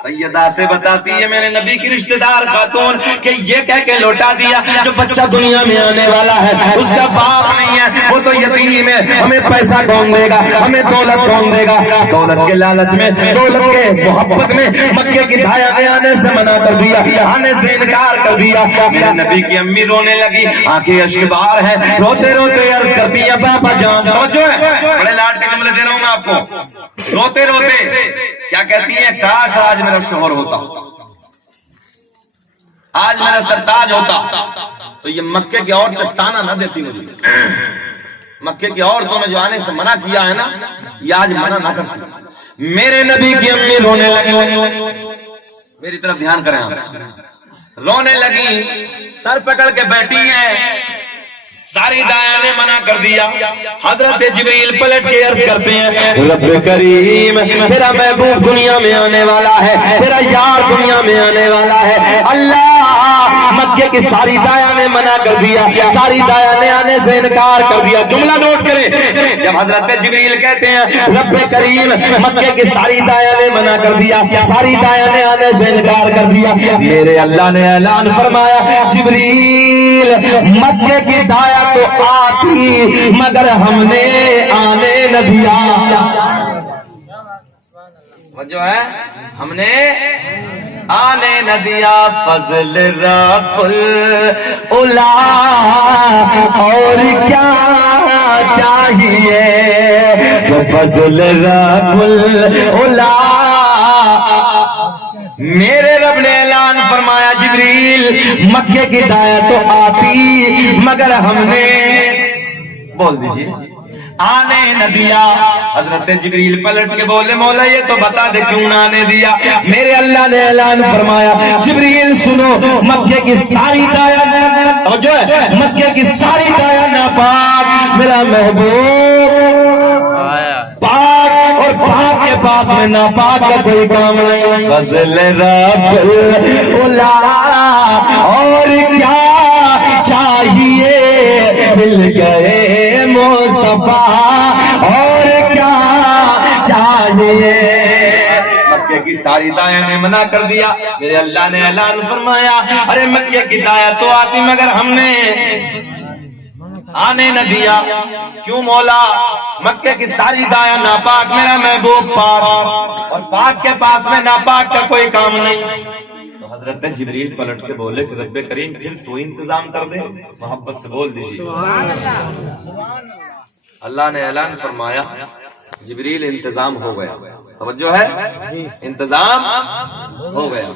سیدہ سے بتاتی ہے میرے نبی کی رشتہ دار خاتون کہ یہ کہہ کے لوٹا دیا جو بچہ دنیا میں آنے والا ہے اس کا باپ نہیں ہے، وہ تو یتیم ہے، ہمیں پیسہ کون دے گا، ہمیں دولت کون دے گا؟ دولت کے لالچ میں، دولت کے محبت میں مکے کی دھایا نے آنے سے منع کر دیا، آنے سے انکار کر دیا۔ میرے نبی کی امی رونے لگی، آنکھیں اشک بہار ہے، روتے روتے عرض کرتی ہے بابا جان، توجہ ہے، بڑے لاڈ کے جملے دے رہا ہوں میں آپ کو، روتے روتے کیا کہتی ہیں؟ کاش آج میرا شوہر ہوتا، آج میرا سرتاج ہوتا تو یہ مکے کی عورت تانا نہ دیتی مجھے، مکے کی عورتوں نے جو آنے سے منع کیا ہے نا یہ آج منع نہ کرتی۔ میرے نبی کی امی رونے لگی، میری طرف دھیان کریں آپ، رونے لگی، سر پکڑ کے بیٹھی ہیں، ساری دایا نے منع کر دیا۔ حضرت جبریل پلٹ کے عرض کرتے ہیں رب کریم تیرا محبوب دنیا میں آنے والا ہے، تیرا یار دنیا میں آنے والا ہے، اللہ مکے کی ساری دایا نے منع کر دیا، ساری دایا نے آنے سے انکار کر دیا۔ جملہ نوٹ کریں، جب حضرت جبریل کہتے ہیں رب کریم مکے کی ساری دایا نے منع کر دیا، ساری دایا نے آنے سے انکار کر دیا، میرے اللہ نے اعلان فرمایا جبریل مکے کی دایا تو آتی مگر ہم نے آنے نہ دیا۔ جو ہے ہم نے آنے نہ دیا، فضل رب الاولا اور کیا چاہیے، فضل رب الاولا۔ میرے رب نے اعلان فرمایا جبریل مکے کی دایا تو آتی مگر ہم نے، بول دیجیے، آنے نہ دیا۔ حضرت جبریل پلٹ کے بولے مولا یہ تو بتا دے کیوں نہ آنے دیا؟ میرے اللہ نے اعلان فرمایا جبریل سنو مکے کی ساری دایا، اور جو ہے مکے کی ساری دایا ناپاک، میرا محبوب پاک، اور پاک کے پاس میں ناپاک کا کوئی کام نہیں۔ فضل رب الاولا اور کیا چاہیے، مل گئے مصطفیٰ اور کیا چاہیے۔ مکے کی ساری دایا نے منع کر دیا، میرے اللہ نے اعلان فرمایا ارے مکے کی دایا تو آتی مگر ہم نے آنے نہ دیا۔ کیوں مولا؟ مکے کی ساری دایا ناپاک، میرا محبوب پاک، اور پاک کے پاس میں ناپاک کا کوئی کام نہیں۔ تو حضرت جبریل پلٹ کے بولے کہ رب کریم پھر تو انتظام کر دے، محبت سے بول دیجیے۔ اللہ نے اعلان فرمایا جبریل انتظام ہو گیا، توجہ ہے، انتظام ہو گیا۔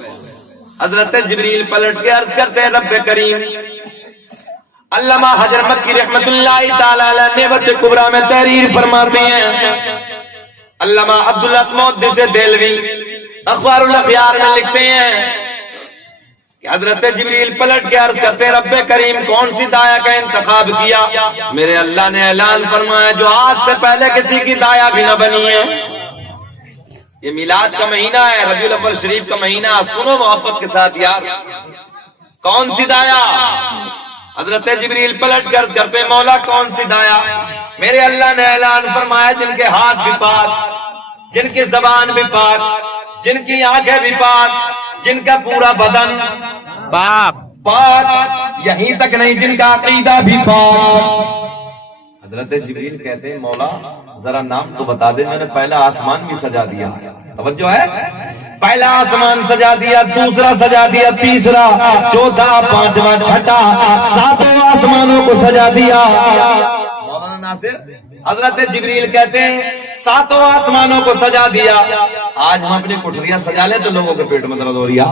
حضرت جبریل پلٹ کے عرض کرتے ہیں رب کریم، علامہ حجر مکی رحمت اللہ تعالی علیہ نعمت کبریٰ میں تحریر فرماتے ہیں، علامہ عبداللہ محدث دہلوی اخبار الاخیار میں لکھتے ہیں کہ حضرت جبریل پلٹ کے عرض کرتے ہیں رب کریم کون سی دایا کا انتخاب کیا؟ میرے اللہ نے اعلان فرمایا جو آج سے پہلے کسی کی دایا بھی نہ بنی ہے۔ یہ میلاد کا مہینہ ہے، ربیع الاول شریف کا مہینہ، سنو محبت کے ساتھ یار، کون سی دایا؟ حضرت جبریل پلٹ کر کرتے مولا کون سی دایا؟ میرے اللہ نے اعلان فرمایا جن کے ہاتھ بھی پاک، جن کی زبان بھی پاک، جن کی آنکھیں بھی پاک، جن کا پورا بدن پاک پاک، یہیں تک نہیں جن کا عقیدہ بھی پاک۔ حضرت جبریل کہتے ہیں مولا ذرا نام تو بتا دے، میں نے پہلا آسمان بھی سجا دیا، توجہ ہے، پہلا آسمان سجا دیا، دوسرا سجا دیا، تیسرا، چوتھا، پانچواں، چھٹا، ساتوں آسمانوں کو سجا دیا۔ مولانا ناصر حضرت جبریل کہتے ہیں ساتوں آسمانوں کو سجا دیا۔ آج ہم اپنی کوٹھریاں سجا لیں تو لوگوں کے پیٹ میں درد ہو رہی ہے،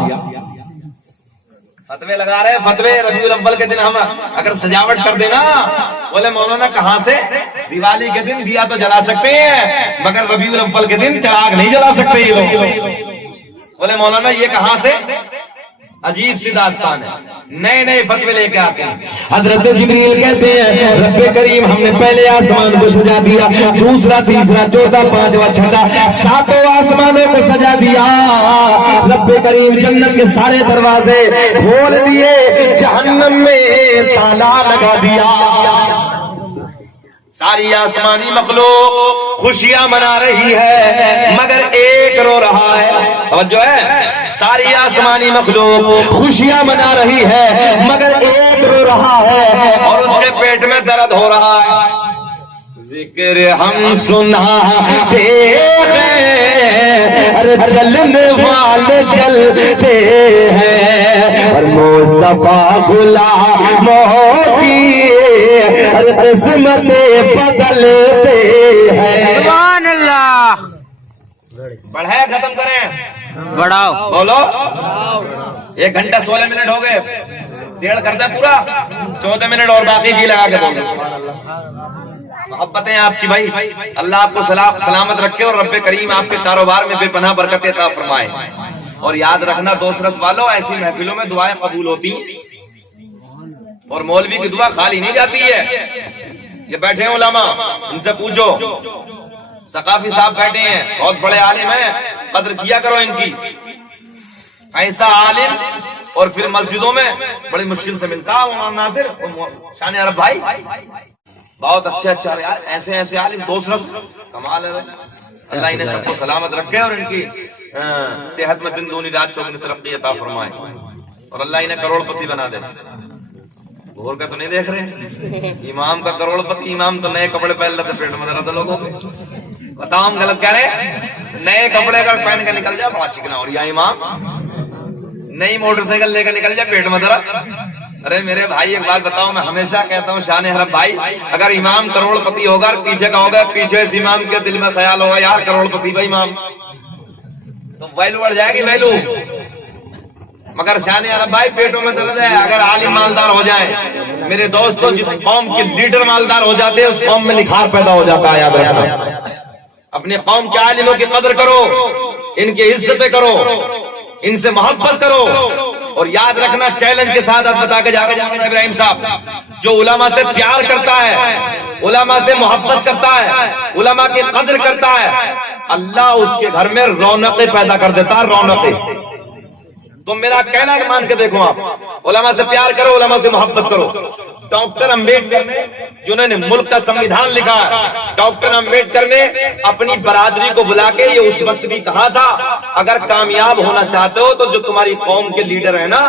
فتوے لگا رہے ہیں، فتوے ربیع الاول کے دن ہم اگر سجاوٹ کر دینا، بولے مولانا کہاں سے؟ دیوالی کے دن دیا تو جلا سکتے ہیں مگر ربیع الاول کے دن چراغ نہیں جلا سکتے یہ لوگ۔ بولے مولانا یہ کہاں سے؟ عجیب سی داستان ہے، نئے نئے فتوے لے کے آتے ہیں۔ حضرت جبریل کہتے ہیں رب کریم ہم نے پہلے آسمان کو سجا دیا، دوسرا، تیسرا، چوتھا، پانچواں، چھٹا، ساتوں آسمانوں کو سجا دیا۔ رب کریم جنت کے سارے دروازے کھول دیے، جہنم میں تالا لگا دیا۔ ساری آسمانی مخلوق خوشیاں منا رہی ہے مگر ایک رو رہا ہے. توجہ ہے, ساری آسمانی مخلوق خوشیاں منا رہی ہے مگر ایک رو رہا ہے اور اس کے پیٹ میں درد ہو رہا ہے. ذکر ہم سناتے ہیں ارے چلنے والے چلتے ہیں اور مصطفیٰ غلاموں کی عصمتیں بدلتے ہیں. سبحان اللہ. بڑھائے ختم کریں, بڑھاؤ. بولو. 1 گھنٹہ 16 منٹ ہو گئے, 1.5 کر دیں پورا, 14 منٹ اور باقی جی لگا کے بولو. محبتیں آپ کی بھائی, اللہ آپ کو سلامت رکھے اور رب کریم آپ کے کاروبار میں بے پناہ برکت عطا فرمائے. اور یاد رکھنا دوست رس والو, ایسی محفلوں میں دعائیں قبول ہوتی ہیں اور مولوی کی دعا خالی نہیں جاتی ہے. یہ بیٹھے ہیں علماء, ان سے پوچھو. ثقافی صاحب بیٹھے ہیں, بہت بڑے عالم ہیں, قدر کیا کرو ان کی. ایسا عالم اور پھر مسجدوں میں بڑی مشکل سے ملتا ہے. ناصر شان عرب بھائی بہت اچھے یار, ایسے عالم دوست رس, کمال ہے. اللہ انہیں سب کو سلامت رکھے اور ان کی صحت میں دن دونی رات چوگنی ترقی عطا فرمائے اور اللہ انہیں کروڑ پتی بنا دے. گھور کا تو نہیں دیکھ رہے, امام کا کروڑ پتی. امام تو نئے کپڑے پہن لیتے, پیٹ میں درد لوگوں کے. بتاؤ ہم غلط کہہ رہے ہیں؟ نئے کپڑے کا پہن کے نکل جائے بڑا چکنا, اور یا امام نئی موٹر سائیکل لے کر نکل جائے پیٹ میں درد. ارے میرے بھائی ایک بات بتاؤ, میں ہمیشہ کہتا ہوں شان حرب بھائی, اگر امام کروڑ پتی ہوگا اور پیچھے کا ہوگا, پیچھے اس امام کے دل میں خیال ہوگا یار کروڑ پتی بھائی امام, تو ویلو بڑھ جائے گی ویلو. مگر شان عرب بھائی پیٹوں میں درد ہے. اگر عالم مالدار ہو جائے میرے دوستوں, جس قوم کے لیڈر مالدار ہو جاتے ہیں اس قوم میں نکھار پیدا ہو جاتا ہے. یاد رکھنا, اپنے قوم کے عالموں کی قدر کرو, ان کی عزتیں کرو, ان سے محبت کرو. اور یاد رکھنا, چیلنج کے ساتھ آپ بتا کے جا رہے ہیں ابراہیم صاحب, جو علماء سے پیار کرتا ہے, علماء سے محبت کرتا ہے, علماء کی قدر کرتا ہے, اللہ اس کے گھر میں رونقیں پیدا کر دیتا ہے. رونقیں. تو میرا کہنا مان کے دیکھو, آپ علماء سے پیار کرو, علماء سے محبت کرو. ڈاکٹر امبیڈکر نے, جنہوں نے ملک کا سمویدھان لکھا ہے, ڈاکٹر امبیڈکر نے اپنی برادری کو بلا کے یہ اس وقت بھی کہا تھا, اگر کامیاب ہونا چاہتے ہو تو جو تمہاری قوم کے لیڈر ہیں نا,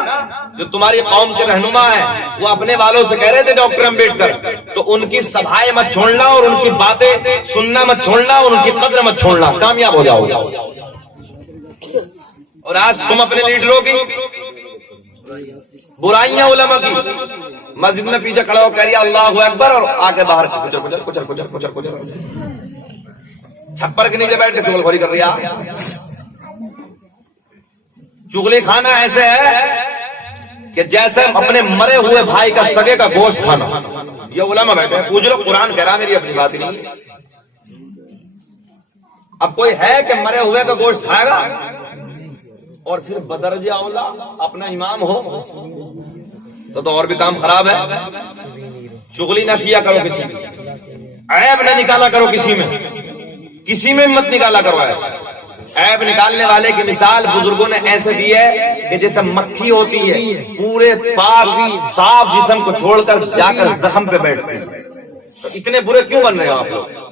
جو تمہاری قوم کے رہنما ہیں, وہ اپنے والوں سے کہہ رہے تھے ڈاکٹر امبیڈکر, تو ان کی سبھائیں مت چھوڑنا اور ان کی باتیں سننا مت چھوڑنا اور ان کی قدر مت چھوڑنا, کامیاب ہو جاؤ گے. اور آج تم اپنے لیڈروں کی برائیاں علماء کی, مسجد میں پیچھے کھڑا ہو کہہ رہی اللہ اکبر اور آگے باہر کچر کچر کچر کچر کچر کچر چھپر کے نیچے بیٹھ کے چغل خوری کر رہی ہے. چغلی کھانا ایسے ہے کہ جیسے اپنے مرے ہوئے بھائی کا سگے کا گوشت کھانا. یہ علماء بیٹھے ہیں, پوچھ لو, قرآن کہہ رہا, میری اپنی بات نہیں. اب کوئی ہے کہ مرے ہوئے کا گوشت کھائے گا اور پھر بدرجہ اولا اپنا امام ہو تو اور بھی کام خراب ہے. چغلی نہ کیا کرو کسی میں, عیب نہ نکالا کرو کسی میں مت نکالا کرو. عیب نکالنے والے کی مثال بزرگوں نے ایسے دی ہے کہ جیسے مکھی ہوتی ہے, پورے پاک صاف جسم کو چھوڑ کر جا کر زخم پہ بیٹھتی ہے. تو اتنے برے کیوں بن رہے ہیں آپ لوگ؟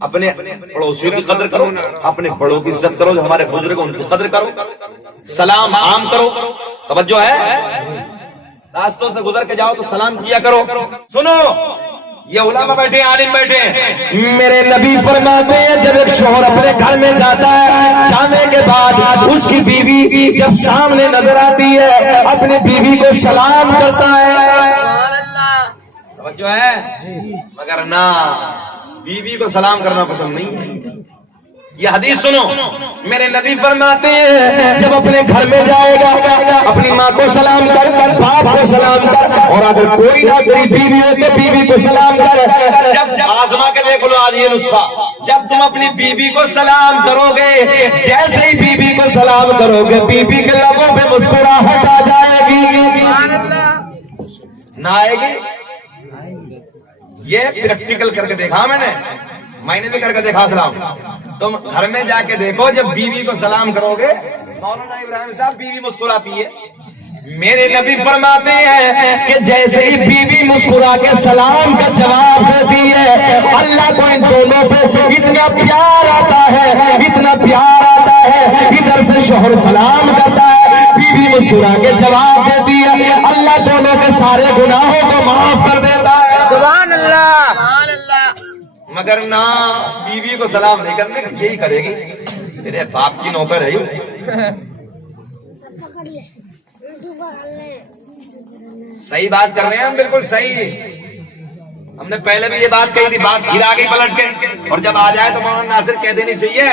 اپنے پڑوسیوں کی قدر کرو, اپنے بڑوں کی عزت کرو, جو ہمارے بزرگ ان کی قدر کرو, سلام عام کرو. توجہ ہے, راستوں سے گزر کے جاؤ تو سلام کیا کرو. سنو, یہ علماء بیٹھے ہیں, عالم بیٹھے ہیں. میرے نبی فرماتے ہیں جب ایک شوہر اپنے گھر میں جاتا ہے, جانے کے بعد اس کی بیوی جب سامنے نظر آتی ہے اپنی بیوی کو سلام کرتا ہے. توجہ ہے, مگر نہ بیوی کو سلام کرنا پسند نہیں. یہ حدیث سنو, میرے نبی فرماتے ہیں جب اپنے گھر میں جائے گا اپنی ماں کو سلام کر, باپ کو سلام کر, اور اگر کوئی نہ کوئی بیوی ہو تو بیوی کو سلام کر. جب آزما کے دیکھ لو آج یہ نسخہ, جب تم اپنی بیوی کو سلام کرو گے, جیسے ہی بیوی کو سلام کرو گے بیوی کے لبوں پہ مسکراہٹ آ جائے گی. نہ آئے گی؟ یہ پریکٹیکل کر کے دیکھا میں نے بھی کر کے دیکھا سلام. تم گھر میں جا کے دیکھو, جب بیوی کو سلام کرو گے, مولانا ابراہیم صاحب بیوی مسکراتی ہے, میرے نبی فرماتے ہیں کہ جیسے ہی بیوی مسکرا کے سلام کا جواب دیتی ہے اللہ کو ان دونوں پہ اتنا پیار آتا ہے، اتنا پیار آتا ہے، ادھر سے شوہر سلام کرتا ہے، بیوی مسکرا کے جواب دیتی ہے، اللہ دونوں کے سارے گناہوں کو معاف کر دیتا ہے۔ سبحان اللہ، سبحان اللہ۔ مگر نہ بیوی کو سلام نہیں کرنے کا، یہی کرے گی تیرے باپ کی نوکر ہے۔ صحیح بات کر رہے ہیں ہم، بالکل صحیح۔ ہم نے پہلے بھی یہ بات کہی تھی، بات پھر آگے پلٹ کے، اور جب آ جائے تو مولانا ناصر کہہ دینی چاہیے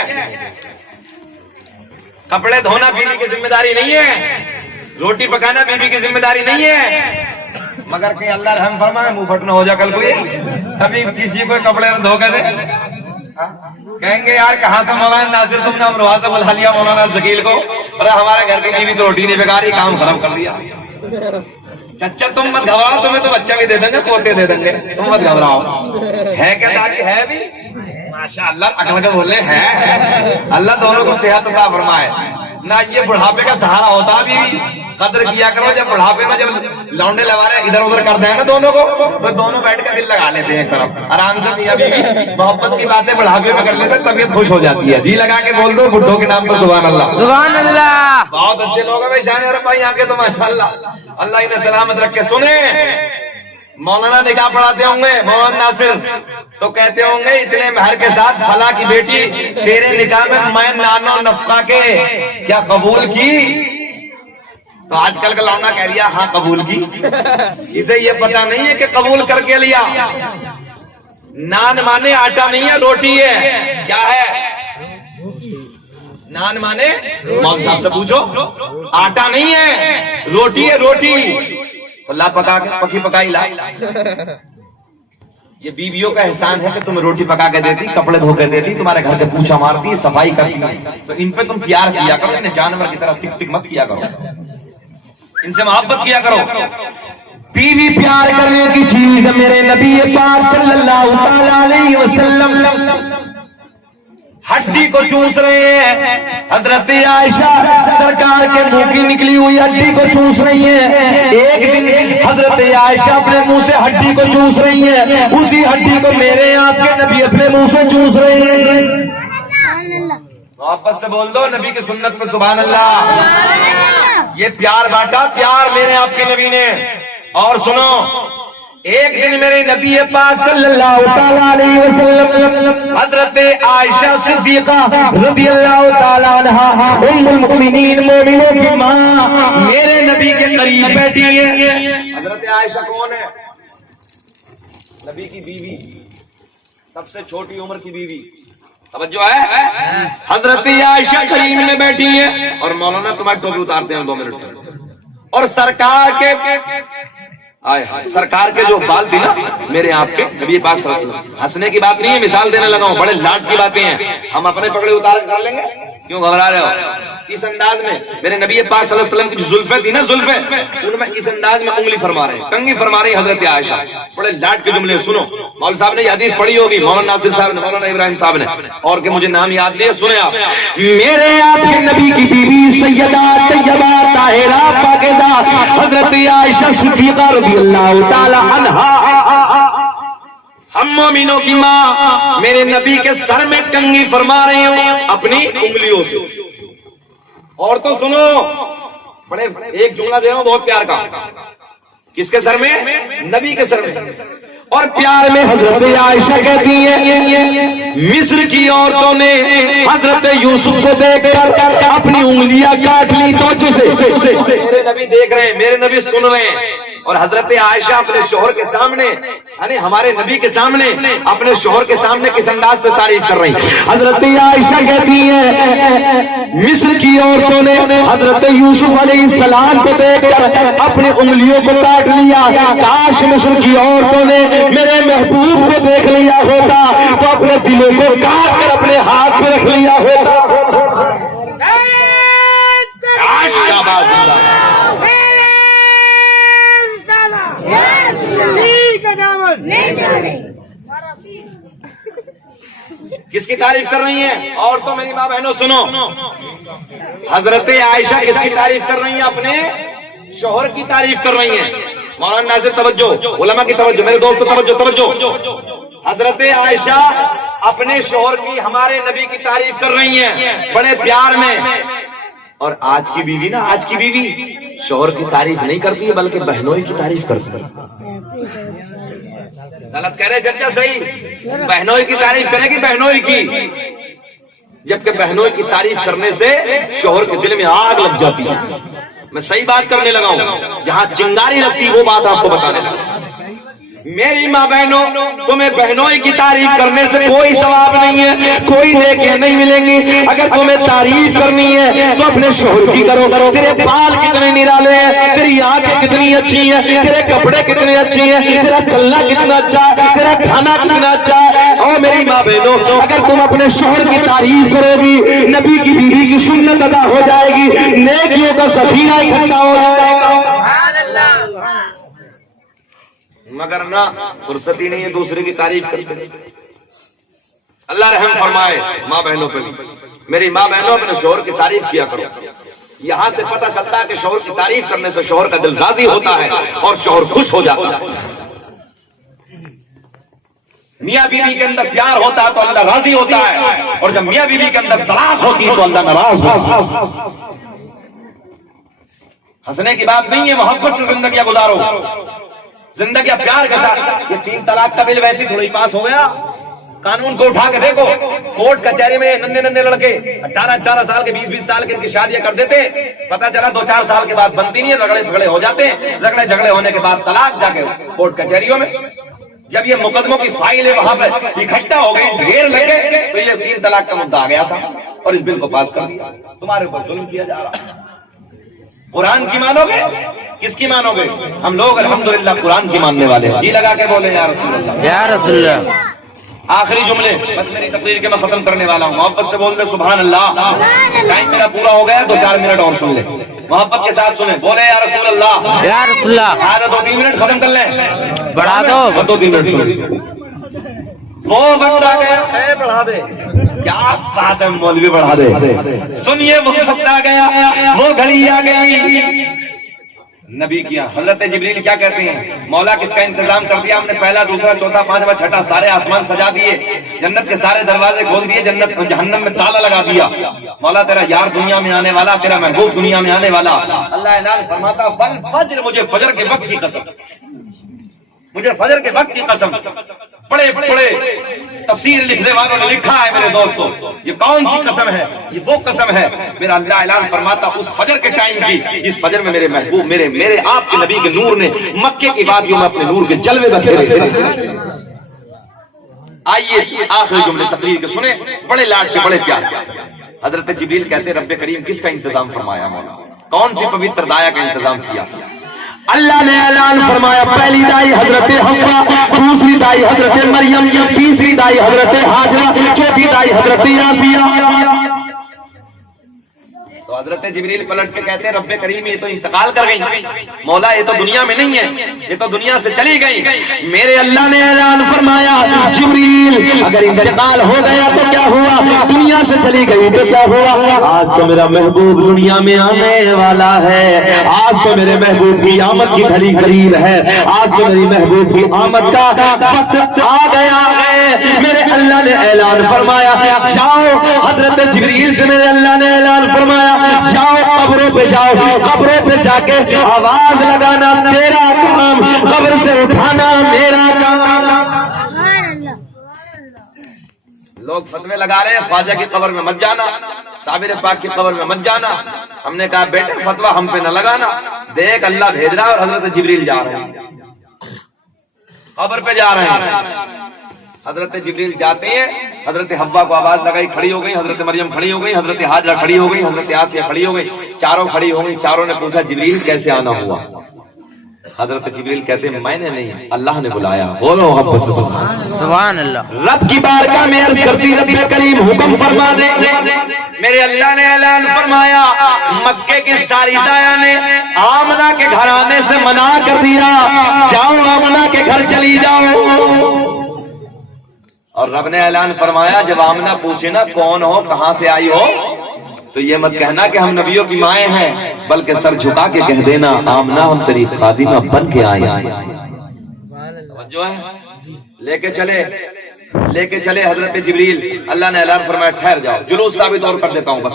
کپڑے دھونا بیوی کی ذمہ داری نہیں ہے، روٹی پکانا بیوی کی ذمہ داری نہیں ہے، مگر کہ اللہ رحم فرمائے منہ پھٹنا ہو جا کل کو کبھی کسی کو کپڑے نہ دھو کے دے، کہیں گے یار کہاں سے مولانا ناصر تم نے امروہہ سے بلا لیا مولانا شکیل کو، اور ہمارے گھر کی بیوی تو روٹی نہیں پکا رہی، کام خراب کر دیا۔ چچا تم مت گھبراؤ، تمہیں تو بچہ بھی دے دیں گے، پوتے دے دیں گے، تم مت گھبراؤ۔ ہے کیا دادی؟ ہے بھی ماشاء اللہ، اکڑ کے بولے ہے۔ اللہ دونوں کو صحت عطا فرمائے، نہ یہ بڑھاپے کا سہارا ہوتا بھی قدر کیا کرو، جب بڑھاپے میں جب لونڈے لگا رہے ادھر ادھر کر دیں نا دونوں کو، تو دونوں بیٹھ کے دل لگا لیتے ہیں ایک طرف، آرام سے میاں بیوی محبت کی باتیں بڑھاپے میں کر لیتے ہیں، طبیعت خوش ہو جاتی ہے۔ جی لگا کے بول دو بڈھوں کے نام پر سبحان اللہ، سبحان اللہ۔ بہت اچھے لوگ ہیں شان ربائی یہاں کے تو ماشاء اللہ، اللہ انہیں سلامت رکھ کے۔ سنیں مولانا نکاح پڑھاتے ہوں گے مولانا ناصر، تو کہتے ہوں گے اتنے مہر کے ساتھ فلاں کی بیٹی تیرے نکاح میں نانو نفقہ کے کیا قبول کی؟ تو آج کل کا لونا کہہ دیا ہاں قبول کی، اسے یہ پتا نہیں ہے کہ قبول کر کے لیا۔ نان مانے آٹا نہیں ہے روٹی ہے، کیا ہے؟ نان مانے مول صاحب سے پوچھو، آٹا نہیں ہے روٹی ہے، روٹی اللہ پکا کے پکی پکائی لا۔ یہ بیویوں کا احسان ہے کہ تم روٹی پکا کے دیتی، کپڑے دھو کے دیتی، تمہارے گھر کے پوچھا مارتی، صفائی کرتی، تو ان پہ تم پیار کیا کرو، انہیں جانور کی طرح ٹک ٹک مت کیا کرو، ان سے محبت کیا کرو۔ بیوی پیار کرنے کی چیز میرے نبی پاک صلی اللہ تعالی علیہ وسلم ہڈی کو چوس رہے ہیں، حضرت عائشہ سرکار کے منہ کی نکلی ہوئی ہڈی کو چوس رہی ہیں۔ ایک دن حضرت عائشہ اپنے منہ سے ہڈی کو چوس رہی ہیں، اسی ہڈی کو میرے آپ کے نبی اپنے منہ سے چوس رہے ہیں۔ محبت سے بول دو نبی کی سنت پر سبحان اللہ۔ یہ پیار بانٹا، پیار میرے آپ کے نبی نے۔ اور سنو، ایک دن میرے نبی پاک صلی اللہ تعالی علیہ وسلم حضرت عائشہ صدیقہ رضی اللہ تعالی عنہا ام المؤمنین مومنوں کی ماں میرے نبی کے قریب بیٹھی ہے۔ حضرت عائشہ کون ہے؟ نبی کی بیوی، سب سے چھوٹی عمر کی بیوی، توجہ ہے؟ حضرت عائشہ قریب میں بیٹھی ہے، اور مولانا تمہاری ٹوپی اتارتے ہیں 2 منٹ میں، اور سرکار کے جو بال تھی نا میرے آپ کے نبی پاک صلی اللہ علیہ وسلم، ہنسنے کی بات نہیں ہے، مثال دینے لگا ہوں، بڑے لاٹ کی باتیں ہیں، ہم اپنے پکڑے اتار کر لیں گے، کیوں گھبرا رہے ہو؟ اس انداز میں میرے نبی پاک صلی اللہ علیہ وسلم کی جو زلفیں تھی نا، زلفیں ان میں اس انداز میں انگلی فرما رہے ہیں، کنگھی فرما رہی حضرت عائشہ، بڑے لاٹ کے جملے سنو۔ مول صاحب نے یہ حدیث پڑھی ہوگی، مولانا ناصر صاحب نے، مولانا ابراہیم صاحب نے، اور کہ مجھے نام یاد نہیں ہے، سنیں آپ۔ میرے آپ کے نبی کی بیوی سیدہ طیبہ طاہرہ پاکیزہ حضرت عائشہ صدیقہ رضی اللہ تعالی عنہا، ہم مومنوں کی ماں میرے نبی کے سر میں کنگھی فرما رہی ہوں اپنی انگلیوں سے۔ اور تو سنو، بڑے ایک جملہ دے رہا ہوں بہت پیار کا، کس کے سر میں؟ نبی کے سر میں۔ اور پیار میں حضرت عائشہ کہتی ہیں مصر کی عورتوں نے حضرت یوسف کو دیکھ کر اپنی انگلیاں کاٹ لی توجہ سے۔ میرے نبی دیکھ رہے ہیں، میرے نبی سن رہے ہیں، اور حضرت عائشہ اپنے شوہر کے سامنے، یعنی ہمارے نبی کے سامنے، اپنے شوہر کے سامنے کس انداز سے تعریف کر رہی ہیں۔ حضرت عائشہ کہتی ہیں مصر کی عورتوں نے حضرت یوسف علیہ السلام کو دیکھ کر اپنی انگلیوں کو کاٹ لیا، کاش مصر کی عورتوں نے میرے محبوب کو دیکھ لیا ہوتا تو اپنے دلوں کو کاٹ کر اپنے ہاتھ میں رکھ لیا ہوتا۔ کس کی تعریف کر رہی ہیں؟ اور تو میری ماں بہنوں سنو، حضرت عائشہ کس کی تعریف کر رہی ہیں؟ اپنے شوہر کی تعریف کر رہی ہیں. مولانا ناصر توجہ، علماء کی توجہ، میرے دوستو توجہ. حضرت عائشہ اپنے شوہر کی ہمارے نبی کی تعریف کر رہی ہیں بڑے پیار میں. اور آج کی بیوی نا، آج کی بیوی شوہر کی تعریف نہیں کرتی ہے بلکہ بہنوئی کی تعریف کرتی ہے. غلط کہہ رہے چچا؟ صحیح. بہنوئی کی تعریف کرے گی، بہنوئی کی. جبکہ بہنوئی کی تعریف کرنے سے شوہر کے دل میں آگ لگ جاتی ہے. میں صحیح بات کرنے لگا ہوں، جہاں چنگاری لگتی وہ بات آپ کو بتانے لگا. میری ماں بہنوں، تمہیں بہنوئی کی تعریف کرنے سے کوئی ثواب نہیں ہے، کوئی نیکیاں نہیں ملیں گی. اگر تمہیں تعریف کرنی ہے تو اپنے شوہر کی کرو. تیرے بال کتنے نرالے ہیں، تیری آنکھیں کتنی اچھی ہیں، تیرے کپڑے کتنے اچھے ہیں، تیرا چلنا کتنا اچھا ہے، تیرا کھانا کتنا اچھا ہے. اور میری ماں بہنوں، اگر تم اپنے شوہر کی تعریف کرو گی، نبی کی بیوی کی سنت ادا ہو جائے گی، نیکیوں کا سفینہ اکٹھا ہو جائے گا. مگر نہ فرصت ہی نہیں ہے دوسرے کی تعریف کرتے. اللہ رحم فرمائے ماں بہنوں پہ بھی. میری ماں بہنوں اپنے شوہر کی تعریف کیا کرو. یہاں سے پتہ چلتا ہے کہ شوہر کی تعریف کرنے سے شوہر کا دل راضی ہوتا ہے اور شوہر خوش ہو جاتا ہے. میاں بیوی کے اندر پیار ہوتا ہے تو اللہ راضی ہوتا ہے، اور جب میاں بیوی کے اندر طلاق ہوتی ہے تو اللہ ناراض ہوتا ہے. ہنسنے کی بات نہیں ہے، محبت سے زندگیاں گزارو، زندگی پیار کے ساتھ. یہ 3 طلاق کا بل ویسے تھوڑی پاس ہو گیا. قانون کو اٹھا کے دیکھو، کورٹ کچہری میں ننے لڑکے 18 سال کے 20 سال کے ان کی شادیاں کر دیتے. پتا چلا 2-4 سال کے بعد بنتی نہیں ہے، رگڑے پھگڑے ہو جاتے ہیں. رگڑے جھگڑے ہونے کے بعد طلاق جا کے کورٹ کچہریوں میں. جب یہ مقدموں کی فائلیں وہاں پہ اکٹھا ہو گئی، ڈھیر لگے، تو یہ 3 طلاق کا مدعا آ گیا تھا اور اس بل کو پاس کر دیا. تمہارے اوپر ظلم کیا جا رہا ہے. قرآن کی مانو گے؟ کس کی مانو گے؟ ہم لوگ الحمدللہ قرآن کی ماننے والے ہیں. جی لگا کے بولے یا رسول اللہ، یا رسول اللہ. آخری جملے بس میری تقریر کے میں ختم کرنے والا ہوں. محبت سے بول دے سبحان اللہ. ٹائم میرا پورا ہو گیا، 2-4 منٹ اور سن لیں. محبت کے ساتھ سنیں، بولے یا رسول اللہ، یا رسول اللہ. آدھا 2-3 منٹ ختم کر لیں، بڑھا دو. 2-3 منٹ سن. وہ وقت آ گیا، بڑھا دے. کیا بات ہے مولوی، بڑھا دے. سنیے، وہ وقت آ گیا، وہ گھڑی آ گئی. نبی کیا حضرت جبریل کیا کہتے ہیں؟ مولا کس کا انتظام کر دیا ہم نے؟ پہلا، دوسرا، چوتھا، پانچواں، چھٹا، سارے آسمان سجا دیے، جنت کے سارے دروازے کھول دیے، جنت جہنم میں تالا لگا دیا. مولا تیرا یار دنیا میں آنے والا، تیرا محبوب دنیا میں آنے والا. اللہ اعلان فرماتا، فجر، مجھے فجر کے وقت کی قسم، مجھے فجر کے وقت کی قسم. بڑے بڑے تفسیر لکھنے والوں نے لکھا ہے میرے دوستو، یہ کون سی قسم ہے؟ یہ وہ قسم ہے، میرا اللہ اعلان فرماتا اس فجر کے ٹائم کی جس فجر میں میرے محبوب، میرے آپ کے نبی کے نور نے مکے کی وادیوں میں اپنے نور کے جلوے بکھیرے. آئیے آخری جملے تقریر کے سنیں، بڑے لاڈ کے، بڑے پیار کے. حضرت جبریل کہتے رب کریم کس کا انتظام فرمایا مولا؟ کون سی پوتر دایا کا انتظام کیا؟ اللہ نے اعلان فرمایا، پہلی دائی حضرت حوا، دوسری دائی حضرت مریم، تیسری دائی حضرت ہاجرہ، چوتھی دائی حضرت آسیہ. تو حضرت جبریل پلٹ کے کہتے ہیں رب کریم یہ تو انتقال کر گئی، مولا یہ تو دنیا میں نہیں ہے، یہ تو دنیا سے چلی گئی. میرے اللہ نے اعلان فرمایا جبریل اگر انتقال ہو گیا تو کیا ہوا، دنیا سے چلی گئی تو کیا ہوا، آج تو میرا محبوب دنیا میں آنے والا ہے، آج تو میرے محبوب کی آمد کی گھڑی قریب ہے، آج تو میری محبوب کی آمد کا وقت آ گیا ہے. میرے اللہ نے اعلان فرمایا جاؤ، حضرت جبریل سے میرے اللہ نے اعلان فرمایا جاؤ قبروں پہ جاؤ، قبروں پہ جا کے آواز لگانا تیرا کام، قبر سے اٹھانا میرا کام. لوگ فتوے لگا رہے ہیں خواجہ کی قبر میں مت جانا، صابر پاک کی قبر میں مت جانا. ہم نے کہا بیٹے فتویٰ ہم پہ نہ لگانا، دیکھ اللہ بھیج رہا ہے اور حضرت جبریل جا رہے ہیں، قبر پہ جا رہے ہیں. حضرت جبریل جاتے ہیں، حضرت حوا کو آواز لگائی، کھڑی ہو گئی، حضرت مریم کھڑی ہو گئی، حضرت ہاجرہ کھڑی ہو گئی، حضرت آسیہ کھڑی ہو گئی، چاروں کھڑی ہو گئی. چاروں نے پوچھا جبریل کیسے آنا ہوا؟ حضرت جبریل کہتے ہیں میں نے نہیں، اللہ نے بلایا. بولو سبحان اللہ. رب کی بارگاہ میں عرض کرتی رب کریم حکم فرما دے. میرے اللہ نے اعلان فرمایا مکے کی ساری دایا نے آمنہ کے گھر آنے سے منع کر دیا، جاؤ آمنہ کے گھر چلی جاؤ. اور رب نے اعلان فرمایا جب آمنہ پوچھے نا کون ہو، کہاں سے آئی ہو، تو یہ مت کہنا کہ ہم نبیوں کی مائیں ہیں، بلکہ سر جھکا کے کہہ دینا آمنہ ہم تیری خادمہ بن کے آئے ہیں۔ توجہ ہے؟ لے کے چلے حضرت جبریل، اللہ نے اعلان فرمایا ٹھہر جاؤ، جلوس ثابت اور کر دیتا ہوں بس،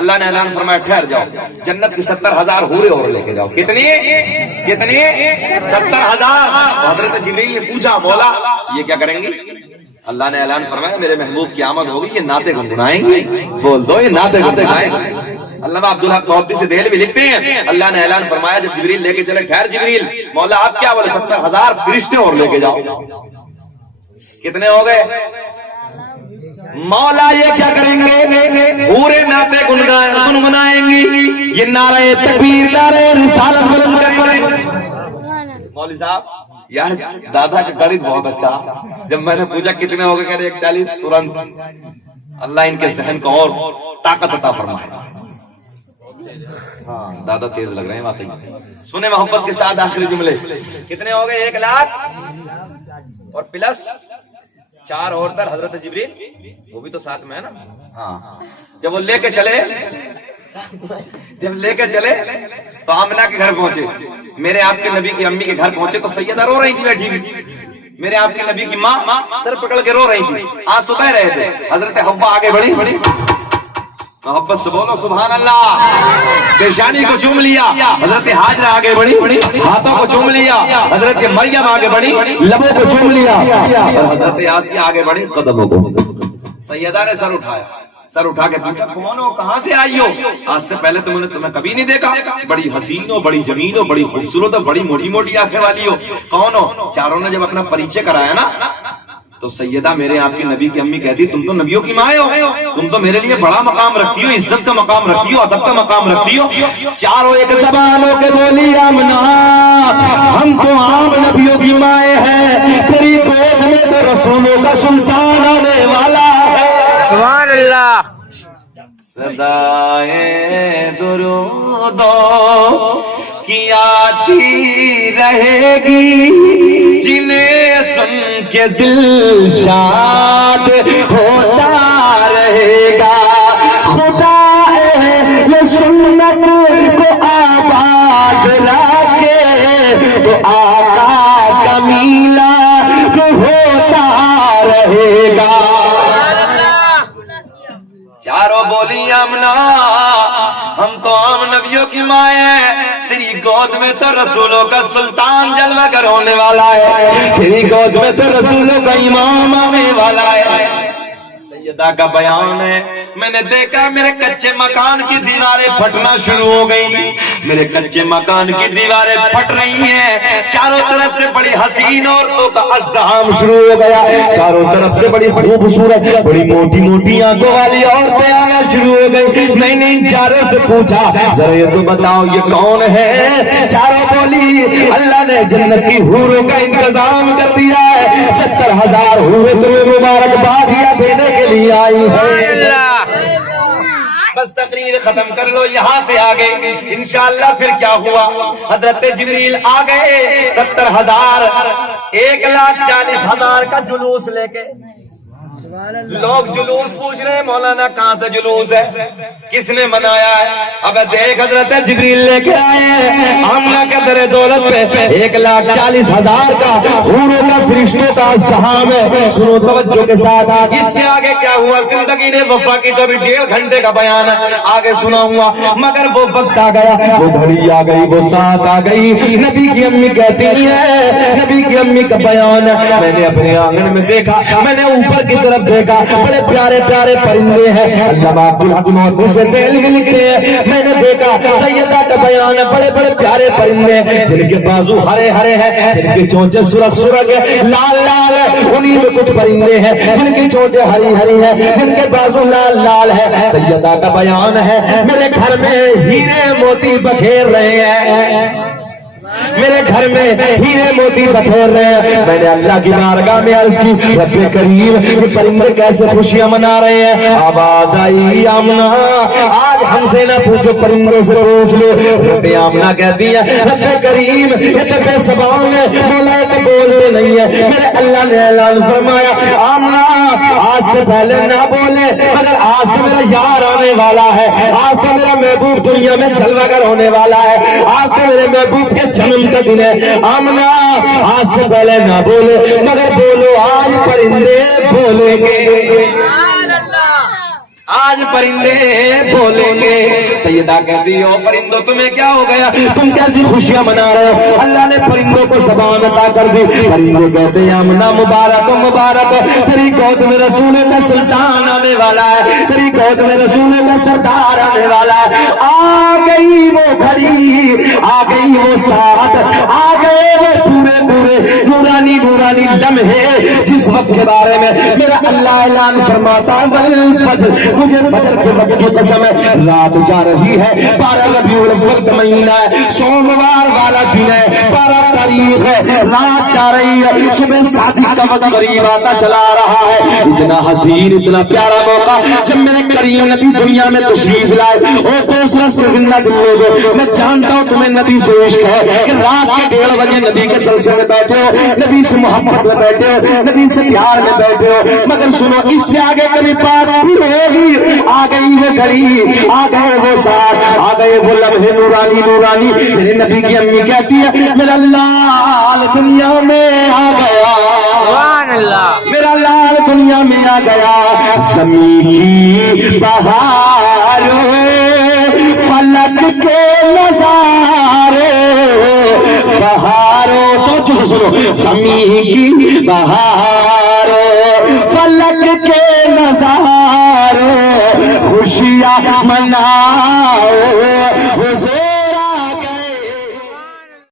اللہ نے اعلان فرمایا ٹھہر جاؤ، جنت کی 70,000 حوریں اور لے کے جاؤ۔ کتنی 70,000۔ حضرت جبریل نے پوچھا مولا یہ کیا کریں گے؟ اللہ نے اعلان فرمایا میرے محبوب کی آمد ہوگی، یہ نعتیں گنگنائیں گے۔ بول دو یہ نعتیں گنگنائیں گے۔ علامہ عبدالحق محدث دہلوی لکھتے ہیں اللہ نے اعلان فرمایا جب جبریل لے کے چلے ٹھہر جبریل، مولا آپ کیا بولے 70,000 فرشتے اور لے کے جاؤ۔ کتنے ہو گئے؟ مولا یہ کیا کریں گے؟ پورے نعتیں گنگنائیں گی، یہ نعرہ تکبیر نعرہ رسالت بلند کریں گے۔ مولوی صاحب یار دادا کا گڑت بہت اچھا، جب میں نے پوچھا کتنے ہو گئے کہہ رہے 140، ترنت اللہ ان کے ذہن کو اور طاقت عطا فرمائے۔ ہاں دادا تیز لگ رہے ہیں واقعی۔ سنیں محبت کے ساتھ آخری جملے، کتنے ہو گئے؟ 1 لاکھ اور پلس 4 اور تر حضرت جبریل، وہ بھی تو ساتھ میں ہے نا۔ ہاں جب وہ لے کے چلے تو آمنہ کے گھر پہنچے، میرے آپ کے نبی کی امی کے گھر پہنچے تو سیدہ رو رہی تھی بیٹھی ہوئی، میرے آپ کے نبی کی ماں سر پکڑ کے رو رہی تھی، آنسو بہ رہے تھے۔ حضرت حوا آگے بڑھی، محبت سے بولو سبحان اللہ، پیشانی کو چوم لیا، حضرت ہاجرہ آگے بڑھی، ہاتھوں کو چوم لیا، حضرت مریم آگے بڑھی، لبوں کو چوم لیا، اور حضرت آسیہ آگے بڑھی قدموں کو۔ سیدہ نے سر اٹھا کے پوچھا کون ہو، کہاں سے آئی ہو؟ آج سے پہلے تو میں نے تمہیں کبھی نہیں دیکھا، بڑی حسین ہو، بڑی جمیل ہو، بڑی خوبصورت ہو، بڑی موٹی موٹی آنکھیں والی ہو، کون ہو؟ چاروں نے جب اپنا پریچے کرایا نا تو سیدہ میرے آپ کی نبی کی امی کہتی تم تو نبیوں کی ماں ہو، تم تو میرے لیے بڑا مقام رکھتی ہو، عزت کا مقام رکھتی ہو، ادب کا مقام رکھتی ہو۔ چاروں ایک زبان ہو کے بولی آمنہ ہم تو عام نبیوں کی مائیں ہیں، تیری گود میں تو رسولوں کا سلطان آنے والا ہے۔ سبحان اللہ۔ صدائے درود کی آتی رہے گی، جنہیں سن کے دل شاد ہوتا رہے گا، خدا یہ سنت کو آباد رکھے تو آقا کا میلاد ہوتا رہے گا۔ چاروں بولی آمنہ ہم تو عام نبیوں کی مائیں ہیں، تیری گود میں تو رسولوں کا سلطان جلوہ گر ہونے والا ہے، تیری گود میں تو رسولوں کا امام آنے والا ہے۔ سیدہ کا بیان ہے میں نے دیکھا میرے کچے مکان کی دیواریں پھٹنا شروع ہو گئی، میرے کچے مکان کی دیواریں پھٹ رہی ہیں، چاروں طرف سے بڑی حسین عورتوں کا ازدحام شروع ہو گیا، چاروں طرف سے بڑی خوبصورت بڑی موٹی موٹی آنکھوں والی عورتیں آنا شروع ہو گئی۔ میں نے ان چاروں سے پوچھا ذرا یہ تو بتاؤ یہ کون ہے؟ چاروں بولی اللہ نے جنت کی حوروں کا انتظام کر دیا ہے، 70,000 حوریں تمہیں مبارکباد دینے کے لیے آئی ہے۔ بس تقریر ختم کر لو یہاں سے آگے انشاءاللہ۔ پھر کیا ہوا؟ حضرت جبریل آ گئے 70,000 1,40,000 کا جلوس لے کے۔ لوگ جلوس پوچھ رہے ہیں مولانا کہاں سے جلوس ہے، کس نے منایا ہے؟ اب دیکھ حضرت جبریل لے کے آئے آمنہ کے در دولت پہ 1,40,000 کا حوروں کا فرشتوں کا ازدحام ہے۔ سنو توجہ کے ساتھ، اس سے آگے کیا ہوا؟ زندگی نے وفا کی تو بھی 1.5 گھنٹے کا بیان ہے، آگے سنا ہوا، مگر وہ وقت آ گیا، وہ گھڑی آ گئی، وہ ساتھ آ گئی۔ نبی کی امی کہتی ہے، نبی کی امی کا بیان ہے میں نے اپنے آنگن میں دیکھا، میں نے اوپر کی طرف دیکھا، بڑے پیارے پیارے پرندے ہیں، علامہ عبدالحق محدث دہلوی لکھتے ہیں میں نے دیکھا سیدہ کا بیان ہے، بڑے بڑے پیارے پرندے جن کے بازو ہرے ہرے ہیں، جن کے چونچے سرخ سرخ لال لال ہے، انہی میں کچھ پرندے ہیں جن کی چونچے ہری ہری ہیں، جن کے بازو لال لال ہے۔ سیدہ کا بیان ہے میرے گھر میں ہیرے موتی بکھیر رہے ہیں، میرے گھر میں ہیرے موتی بکھیر رہے ہیں۔ میں نے اللہ کی بارگاہ میں عرض کی رب کریم یہ پرندے کیسے خوشیاں منا رہے ہیں؟ آواز آئی آمنہ آج ہم سے نہ پوچھو پرندوں سے پوچھ لو۔ رب آمنہ کہتی ہے رب کریم یہ تو بے زبان ہے، مولا تو بولتے نہیں ہے۔ میرے اللہ نے اعلان فرمایا آمنہ آج آج سے پہلے نہ بولے مگر آج تو میرا یار آنے والا ہے, آج تو میرا محبوب دنیا میں جلوہ گر ہونے والا ہے, آج تو میرے محبوب کے جنم کا دن ہے. آمنہ آج سے پہلے نہ بولے مگر بولو آج پرندے بولیں گے, آج پرندے بولیں گے. سیدہ کہتی ہو پرندوں تمہیں کیا ہو گیا, تم کیسی خوشیاں منا رہے ہو؟ اللہ نے پرندوں کو زبان عطا کر دی. پرندے کہتے ہیں آمنہ مبارک مبارک, تیری گود میں رسول کا سلطان آنے والا ہے, تیری گود میں رسول کا سردار آنے والا ہے. آ گئی وہ گھڑی, آ گئی وہ ساتھ, آ گئے وہ پورے پورے نورانی نورانی لمحے جس وقت کے بارے میں میرا اللہ اعلان فرماتا والفجر, مجھے فجر کے وقت کی قسم ہے. رات جا رہی ہے, 12 ربیع الاول کا مہینہ ہے, سوموار والا دن ہے, 12 تاریخ ہے, رات جا رہی ہے, صبح صادق کا وقت قریب آتا چلا رہا ہے. اتنا حسین اتنا پیارا موقع جب میرے کریم نبی دنیا میں تشریف لائے. اور دوسرا سے زندہ دل لوگوں, میں جانتا ہوں تمہیں نبی سے عشق ہے کہ رات کے 1:30 بجے نبی کے جلسے میں بیٹھے ہو, نبی سے محبت میں بیٹھے ہو, نبی سے پیار میں بیٹھے ہو. مگر سنو, اس سے آگے کبھی بات نہیں ہوگی. آ گئی وہ گھڑی, آ گئے وہ ساتھ, آ گئے وہ لمحے نورانی نورانی. میرے نبی کی امی کہتی ہے میرا لال دنیا میں آ گیا, سبحان اللہ, میرا لال دنیا میں آ گیا. زمین کی بہار فلک کے نظارے, بہاروں تو جو سنو, زمین کی بہار فلک کے نظارے, خوشیاں مناؤ حضور